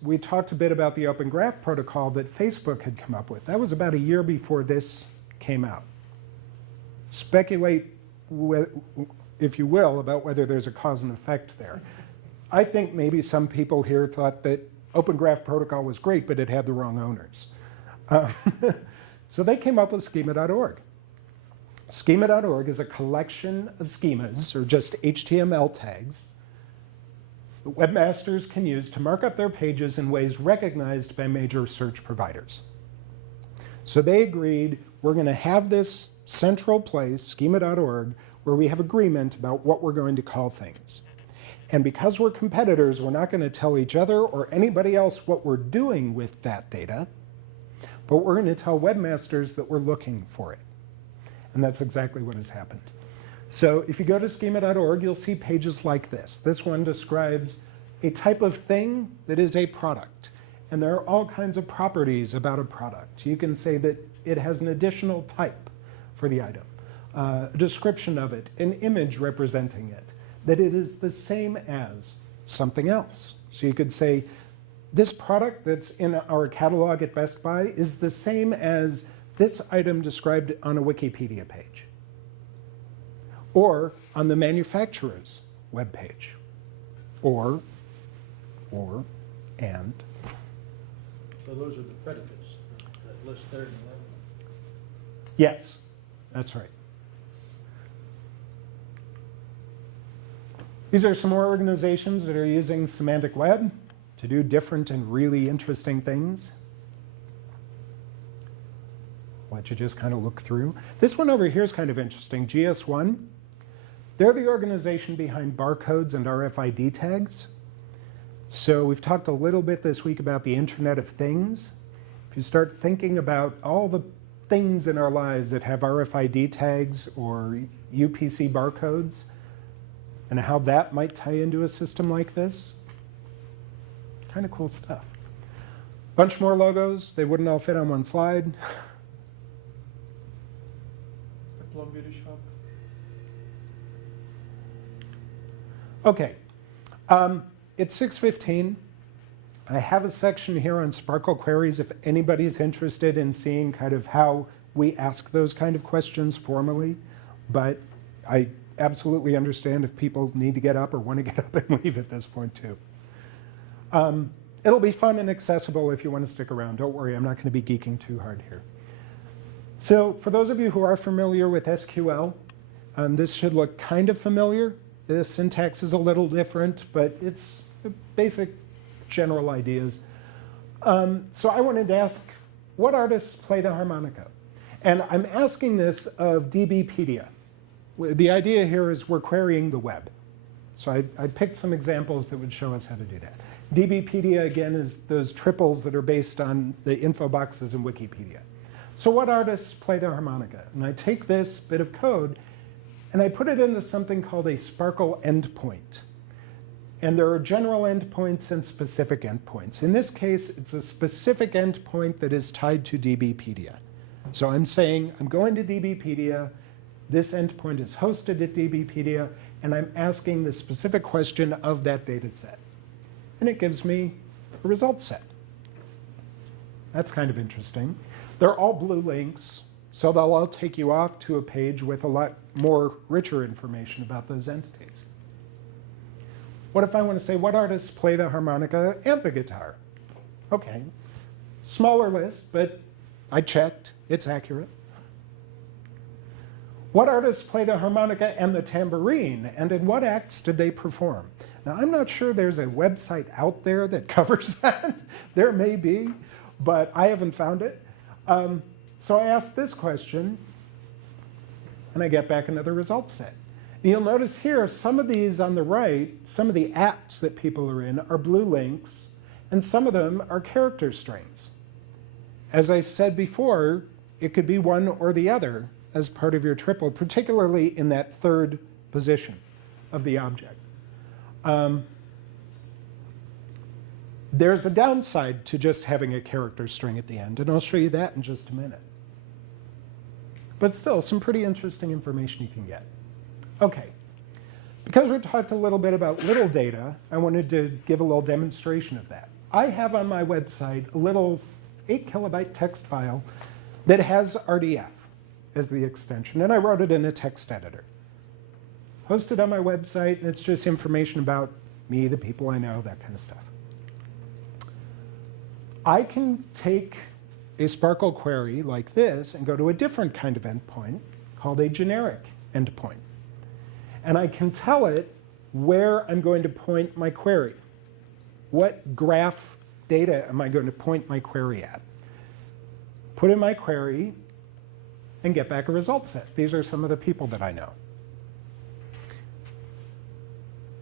we talked a bit about the Open Graph protocol that Facebook had come up with. That was about a year before this came out. Speculate, if you will, about whether there's a cause and effect there. I think maybe some people here thought that Open Graph protocol was great, but it had the wrong owners. So they came up with schema.org. Schema.org is a collection of schemas, or just HTML tags, that webmasters can use to mark up their pages in ways recognized by major search providers. So they agreed, we're going to have this central place, schema.org, where we have agreement about what we're going to call things. And because we're competitors, we're not going to tell each other or anybody else what we're doing with that data, but we're going to tell webmasters that we're looking for it. And that's exactly what has happened. So if you go to schema.org, you'll see pages like this. This one describes a type of thing that is a product. And there are all kinds of properties about a product. You can say that it has an additional type for the item, a description of it, an image representing it, that it is the same as something else. So you could say, this product that's in our catalog at Best Buy is the same as this item described on a Wikipedia page, or on the manufacturer's webpage, or, and. So those are the predicates that list there in 11. Yes, that's right. These are some more organizations that are using Semantic Web to do different and really interesting things. I'll let you just kind of look through. This one over here is kind of interesting, GS1. They're the organization behind barcodes and RFID tags. So we've talked a little bit this week about the Internet of Things. If you start thinking about all the things in our lives that have RFID tags or UPC barcodes, and how that might tie into a system like this, kind of cool stuff. Bunch more logos. They wouldn't all fit on one slide. The Plum Beauty Shop. Okay, it's 6:15. I have a section here on Sparkle queries if anybody's interested in seeing kind of how we ask those kind of questions formally, but I absolutely understand if people need to get up or want to get up and leave at this point too. It'll be fun and accessible if you want to stick around. Don't worry, I'm not going to be geeking too hard here. So for those of you who are familiar with SQL, this should look kind of familiar. The syntax is a little different, but it's basic general ideas. So I wanted to ask, what artists play the harmonica? And I'm asking this of DBpedia. The idea here is we're querying the web. So I picked some examples that would show us how to do that. DBpedia, again, is those triples that are based on the info boxes in Wikipedia. So what artists play the harmonica? And I take this bit of code and I put it into something called a Sparkle endpoint. And there are general endpoints and specific endpoints. In this case, it's a specific endpoint that is tied to DBpedia. So I'm saying, I'm going to DBpedia, this endpoint is hosted at DBpedia, and I'm asking the specific question of that data set. And it gives me a result set. That's kind of interesting. They're all blue links, so they'll all take you off to a page with a lot more richer information about those entities. What if I want to say, what artists play the harmonica and the guitar? Okay, smaller list, but I checked, it's accurate. What artists play the harmonica and the tambourine, and in what acts did they perform? Now, I'm not sure there's a website out there that covers that. There may be, but I haven't found it. So I asked this question, and I get back another result set. And you'll notice here, some of these on the right, some of the apps that people are in are blue links, and some of them are character strings. As I said before, it could be one or the other as part of your triple, particularly in that third position of the object. There's a downside to just having a character string at the end, and I'll show you that in just a minute. But still, some pretty interesting information you can get. Okay, because we talked a little bit about little data, I wanted to give a little demonstration of that. I have on my website a little 8 kilobyte text file that has RDF as the extension, and I wrote it in a text editor. Hosted on my website, and it's just information about me, the people I know, that kind of stuff. I can take a Sparkle query like this and go to a different kind of endpoint called a generic endpoint. And I can tell it where I'm going to point my query. What graph data am I going to point my query at? Put in my query and get back a result set. These are some of the people that I know.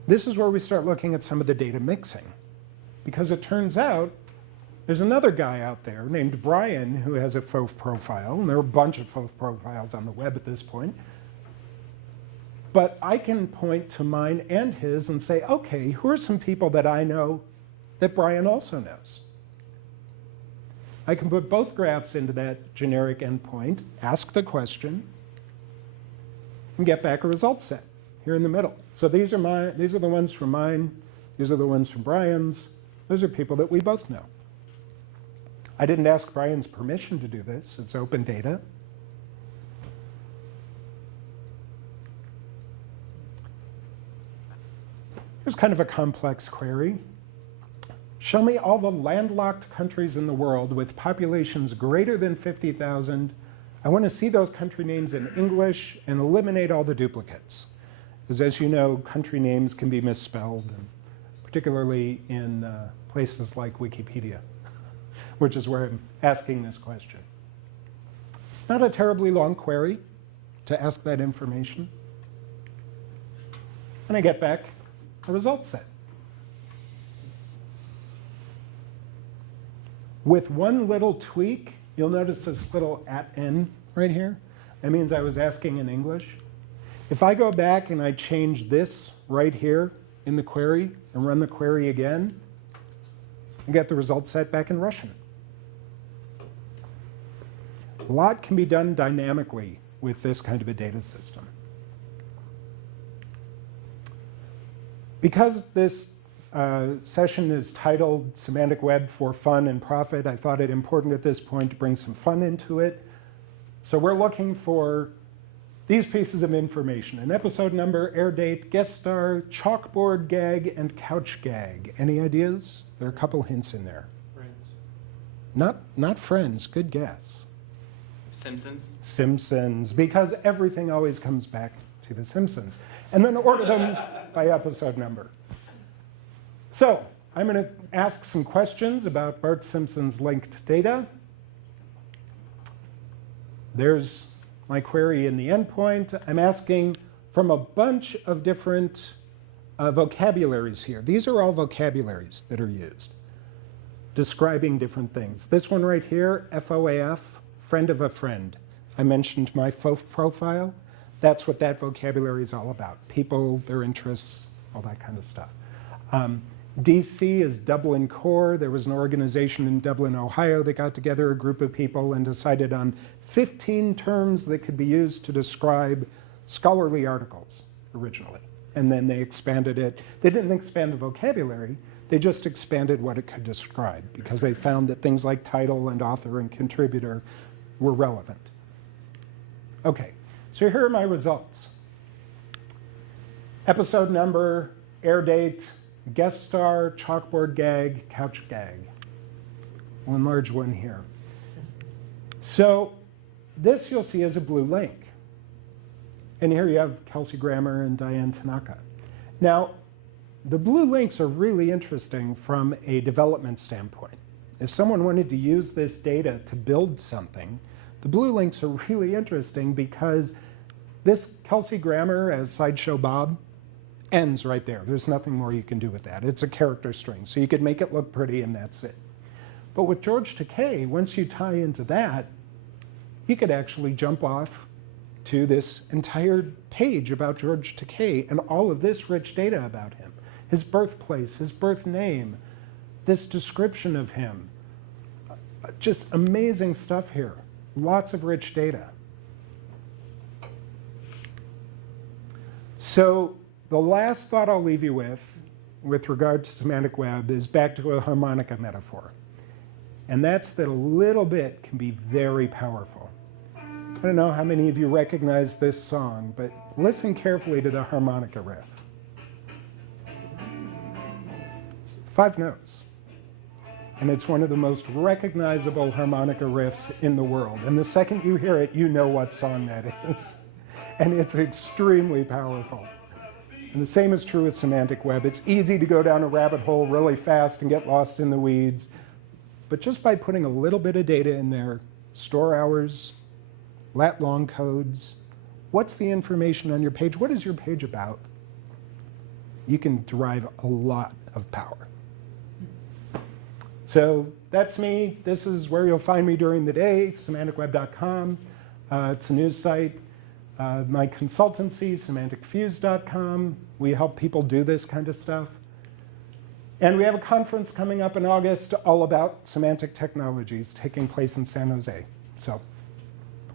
This is where we start looking at some of the data mixing, because it turns out there's another guy out there named Brian who has a FOF profile, and there are a bunch of FOF profiles on the web at this point. But I can point to mine and his and say, okay, who are some people that I know that Brian also knows? I can put both graphs into that generic endpoint, ask the question, and get back a result set here in the middle. So these are the ones from mine, these are the ones from Brian's. Those are people that we both know. I didn't ask Brian's permission to do this. It's open data. Here's kind of a complex query. Show me all the landlocked countries in the world with populations greater than 50,000. I want to see those country names in English and eliminate all the duplicates. Because as you know, country names can be misspelled, particularly in places like Wikipedia, which is where I'm asking this question. Not a terribly long query to ask that information. And I get back a result set. With one little tweak, you'll notice this little @n right here. That means I was asking in English. If I go back and I change this right here in the query and run the query again, I get the result set back in Russian. A lot can be done dynamically with this kind of a data system. Because this session is titled Semantic Web for Fun and Profit, I thought it important at this point to bring some fun into it. So we're looking for these pieces of information: an episode number, air date, guest star, chalkboard gag, and couch gag. Any ideas? There are a couple hints in there. Friends. Not Friends, good guess. Simpsons? Simpsons, because everything always comes back to the Simpsons. And then order them by episode number. So I'm going to ask some questions about Bart Simpson's linked data. There's my query in the endpoint. I'm asking from a bunch of different vocabularies here. These are all vocabularies that are used, describing different things. This one right here, FOAF, friend of a friend. I mentioned my FOF profile. That's what that vocabulary is all about. People, their interests, all that kind of stuff. DC is Dublin Core. There was an organization in Dublin, Ohio that got together a group of people and decided on 15 terms that could be used to describe scholarly articles originally. And then they expanded it. They didn't expand the vocabulary. They just expanded what it could describe because they found that things like title and author and contributor were relevant. Okay, so here are my results. Episode number, air date, guest star, chalkboard gag, couch gag. One large one here. So this you'll see as a blue link. And here you have Kelsey Grammer and Diane Tanaka. Now, the blue links are really interesting from a development standpoint. If someone wanted to use this data to build something, the blue links are really interesting because this Kelsey grammar as Sideshow Bob ends right there. There's nothing more you can do with that. It's a character string, so you could make it look pretty and that's it. But with George Takei, once you tie into that, you could actually jump off to this entire page about George Takei and all of this rich data about him. His birthplace, his birth name, this description of him. Just amazing stuff here. Lots of rich data. So the last thought I'll leave you with regard to semantic web, is back to a harmonica metaphor. And that's that a little bit can be very powerful. I don't know how many of you recognize this song, but listen carefully to the harmonica riff. It's 5 notes. And it's one of the most recognizable harmonica riffs in the world. And the second you hear it, you know what song that is. And it's extremely powerful. And the same is true with semantic web. It's easy to go down a rabbit hole really fast and get lost in the weeds. But just by putting a little bit of data in there, store hours, lat long codes, what's the information on your page? What is your page about? You can derive a lot of power. So that's me. This is where you'll find me during the day, semanticweb.com. It's a news site. My consultancy, semanticfuse.com. We help people do this kind of stuff. And we have a conference coming up in August all about semantic technologies taking place in San Jose. So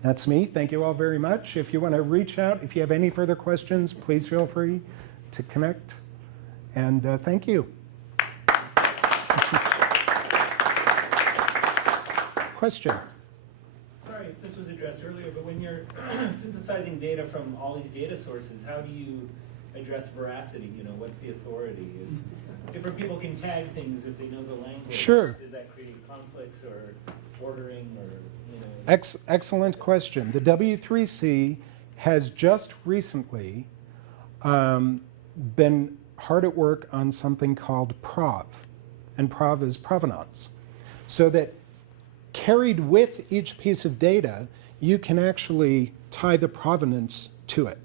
that's me. Thank you all very much. If you want to reach out, if you have any further questions, please feel free to connect. And thank you. Question? Sorry if this was addressed earlier, but when you're synthesizing data from all these data sources, how do you address veracity? You know, what's the authority? Different people can tag things if they know the language. Sure. Does that create conflicts or ordering or, you know? Excellent question. The W3C has just recently been hard at work on something called prov. And prov is provenance. So that carried with each piece of data, you can actually tie the provenance to it.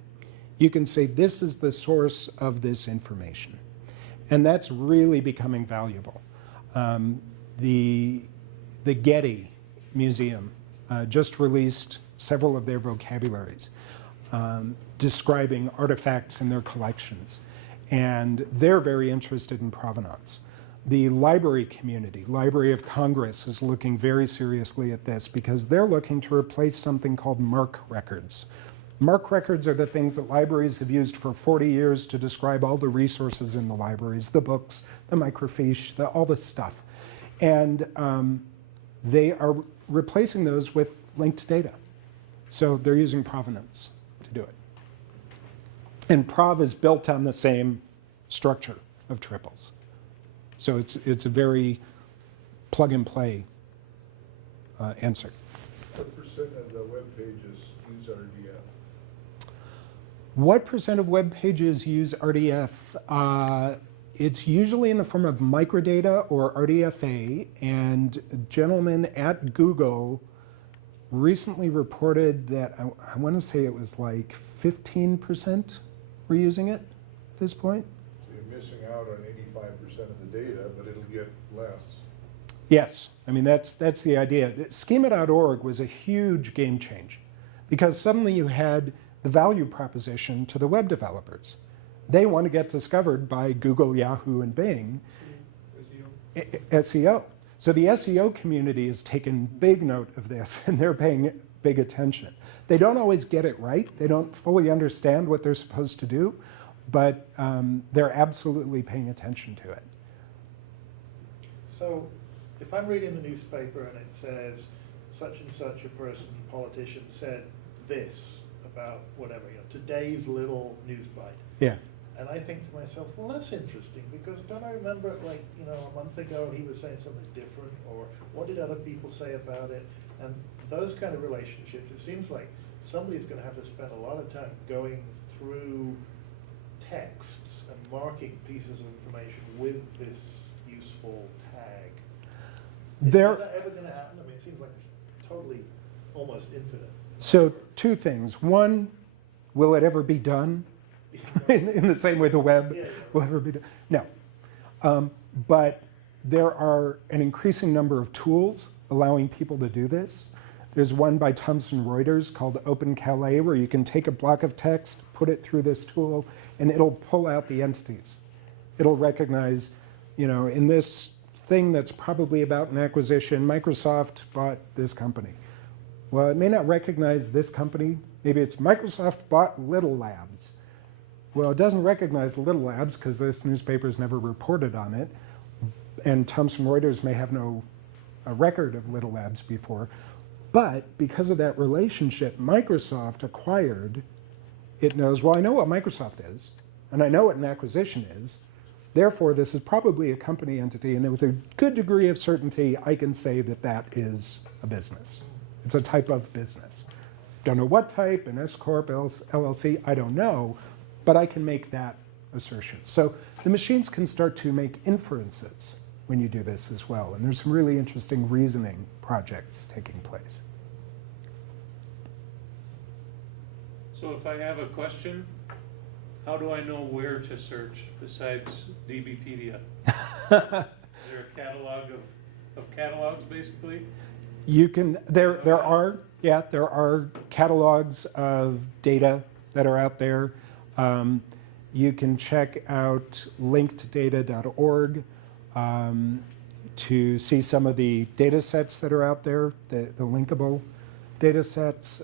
You can say, this is the source of this information. And that's really becoming valuable. The Getty Museum just released several of their vocabularies describing artifacts in their collections. And they're very interested in provenance. The library community, Library of Congress, is looking very seriously at this because they're looking to replace something called MARC records. MARC records are the things that libraries have used for 40 years to describe all the resources in the libraries, the books, the microfiche, all the stuff. And they are replacing those with linked data. So they're using provenance to do it. And prov is built on the same structure of triples. So it's a very plug-and-play answer. What percent of the web pages use RDF? What percent of web pages use RDF? It's usually in the form of microdata or RDFA, and a gentleman at Google recently reported that, I want to say it was like 15% were using it at this point. So you're missing out on 85% of the data, but it'll get less. Yes, I mean, that's the idea. Schema.org was a huge game change because suddenly you had the value proposition to the web developers. They want to get discovered by Google, Yahoo, and Bing. SEO. So the SEO community has taken big note of this, and they're paying big attention. They don't always get it right. They don't fully understand what they're supposed to do, but they're absolutely paying attention to it. So if I'm reading the newspaper and it says such and such a person, politician, said this about whatever, you know, today's little news bite. Yeah. And I think to myself, well, that's interesting because don't I remember, like, you know, a month ago he was saying something different, or what did other people say about it? And those kind of relationships, it seems like somebody's going to have to spend a lot of time going through texts and marking pieces of information with this useful tag. There- Is that ever gonna happen? I mean, it seems like totally, almost infinite. So two things. One, will it ever be done? in the same way the web Yeah, yeah. will ever be done? No. But there are an increasing number of tools allowing people to do this. There's one by Thomson Reuters called Open Calais, where you can take a block of text, put it through this tool, and it'll pull out the entities. It'll recognize, in this thing that's probably about an acquisition, Microsoft bought this company. Well, it may not recognize this company. Maybe it's Microsoft bought Little Labs. Well, it doesn't recognize Little Labs because this newspaper's never reported on it. And Thomson Reuters may have no record of Little Labs before. But because of that relationship Microsoft acquired, it knows, well, I know what Microsoft is, and I know what an acquisition is. Therefore, this is probably a company entity, and with a good degree of certainty, I can say that that is a business. It's a type of business. Don't know what type, an S Corp, LLC, I don't know, but I can make that assertion. So the machines can start to make inferences when you do this as well, and there's some really interesting reasoning projects taking place. So if I have a question, how do I know where to search besides DBpedia? Is there a catalog of catalogs, basically? You can, there are catalogs of data that are out there. You can check out linkeddata.org to see some of the data sets that are out there, the linkable data sets.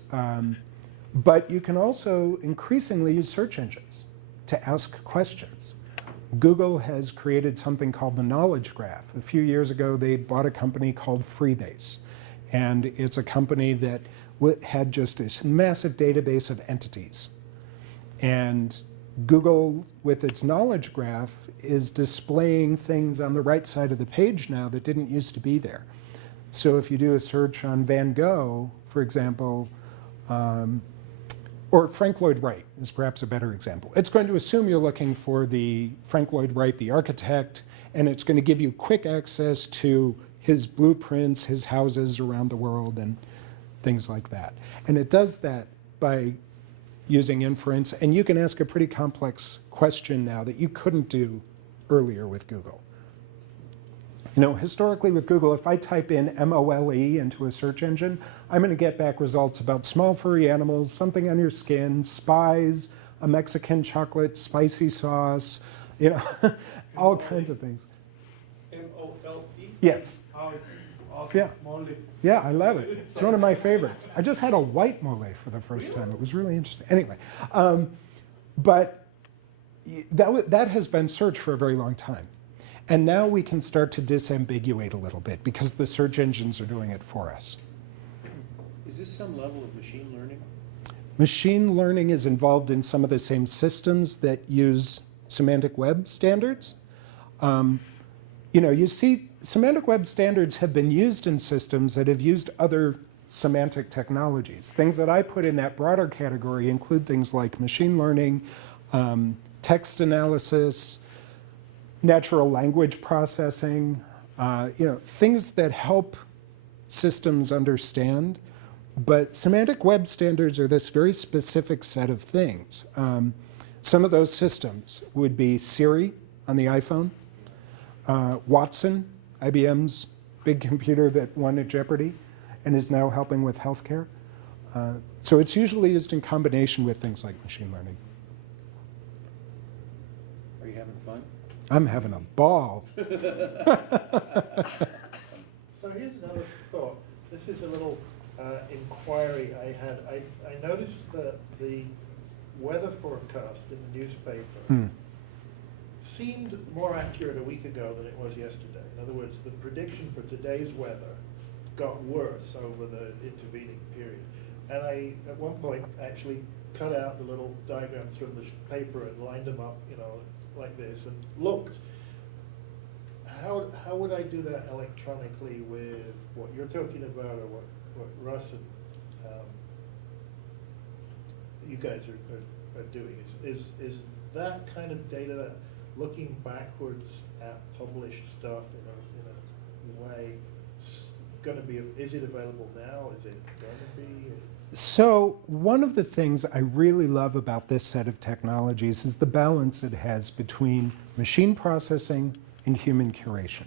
But you can also increasingly use search engines to ask questions. Google has created something called the Knowledge Graph. A few years ago, they bought a company called Freebase. And it's a company that had just this massive database of entities. And Google, with its Knowledge Graph, is displaying things on the right side of the page now that didn't used to be there. So if you do a search on Van Gogh, for example, or Frank Lloyd Wright is perhaps a better example. It's going to assume you're looking for the Frank Lloyd Wright, the architect, and it's going to give you quick access to his blueprints, his houses around the world, and things like that. And it does that by using inference, and you can ask a pretty complex question now that you couldn't do earlier with Google. Historically with Google, if I type in MOLE into a search engine, I'm going to get back results about small furry animals, something on your skin, spies, a Mexican chocolate, spicy sauce, all kinds of things. MOLE? Yes. Oh, it's awesome. Yeah. Mole. Yeah, I love it. It's one of my favorites. I just had a white mole for the first time. It was really interesting. Anyway, but that has been searched for a very long time. And now we can start to disambiguate a little bit because the search engines are doing it for us. Is this some level of machine learning? Machine learning is involved in some of the same systems that use semantic web standards. You see, semantic web standards have been used in systems that have used other semantic technologies. Things that I put in that broader category include things like machine learning, text analysis, natural language processing, things that help systems understand. But semantic web standards are this very specific set of things. Some of those systems would be Siri on the iPhone, Watson, IBM's big computer that won at Jeopardy and is now helping with healthcare. So it's usually used in combination with things like machine learning. Are you having fun? I'm having a ball. So here's another thought. This is a little inquiry I had. I noticed that the weather forecast in the newspaper seemed more accurate a week ago than it was yesterday. In other words, the prediction for today's weather got worse over the intervening period. And I, at one point, actually cut out the little diagrams from the paper and lined them up, like this, and looked. How would I do that electronically with what you're talking about, or what Russ and you guys are doing? Is that kind of data, looking backwards at published stuff in a way, gonna be, is it available now? Is it gonna be? So one of the things I really love about this set of technologies is the balance it has between machine processing and human curation.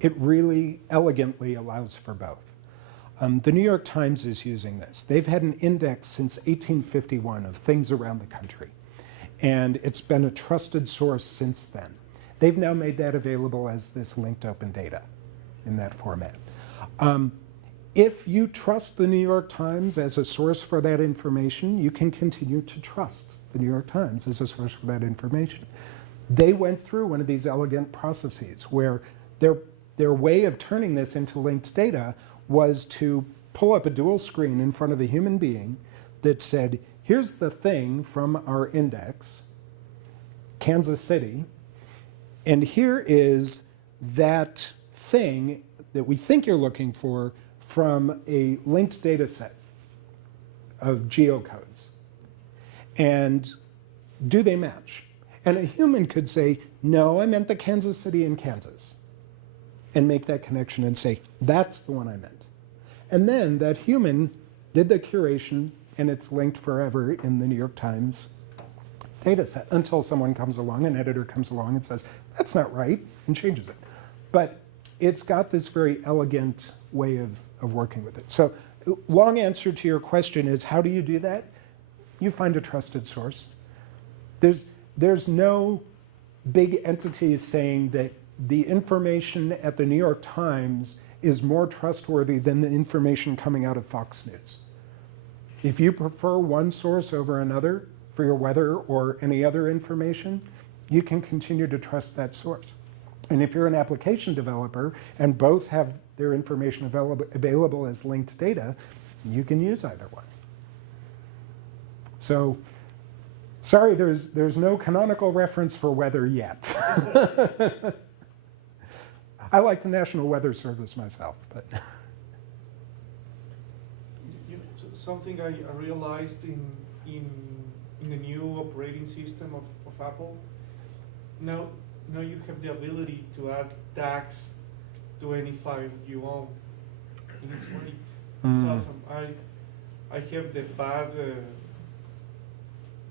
It really elegantly allows for both. The New York Times is using this. They've had an index since 1851 of things around the country, and it's been a trusted source since then. They've now made that available as this linked open data in that format. If you trust the New York Times as a source for that information, you can continue to trust the New York Times as a source for that information. They went through one of these elegant processes where their way of turning this into linked data was to pull up a dual screen in front of a human being that said, here's the thing from our index, Kansas City, and here is that thing that we think you're looking for from a linked data set of geocodes. And do they match? And a human could say, no, I meant the Kansas City in Kansas, and make that connection and say, that's the one I meant. And then that human did the curation, and it's linked forever in the New York Times data set until someone comes along, an editor comes along and says, that's not right, and changes it. But it's got this very elegant way of working with it. So long answer to your question is, how do you do that? You find a trusted source. There's no big entities saying that the information at the New York Times is more trustworthy than the information coming out of Fox News. If you prefer one source over another for your weather or any other information, you can continue to trust that source. And if you're an application developer and both have their information available as linked data, you can use either one. So, sorry, there's no canonical reference for weather yet. I like the National Weather Service myself, but. Something I realized in the new operating system of Apple, now you have the ability to add tags to any file you own, and it's great. It's awesome. I have the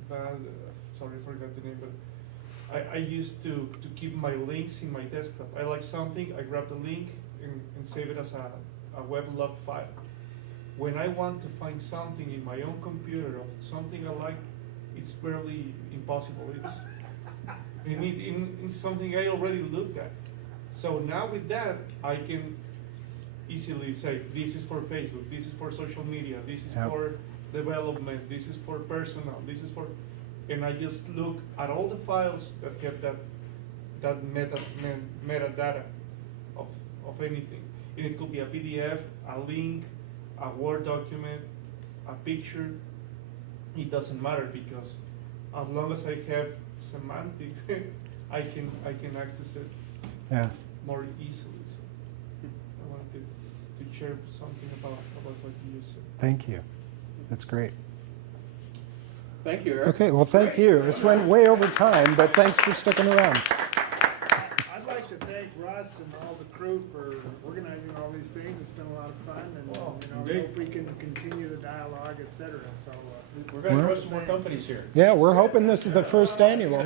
sorry, I forgot the name, but I used to keep my links in my desktop. I like something, I grab the link and save it as a weblog file. When I want to find something in my own computer of something I like, it's barely impossible. It's something I already looked at. So now with that, I can easily say, this is for Facebook, this is for social media, this is for development, this is for personal, this is for, and I just look at all the files that have that metadata of anything. And it could be a PDF, a link, a Word document, a picture. It doesn't matter, because as long as I have semantics, I can access it more easily. So I wanted to share something about what you said. Thank you. That's great. Thank you, Eric. Okay, well, thank you. This went way over time, but thanks for sticking around. I'd like to thank Russ and all the crew for organizing all these things. It's been a lot of fun, and we hope we can continue the dialogue, et cetera. So We're going to grow some more companies here. Yeah, we're hoping this is the first annual.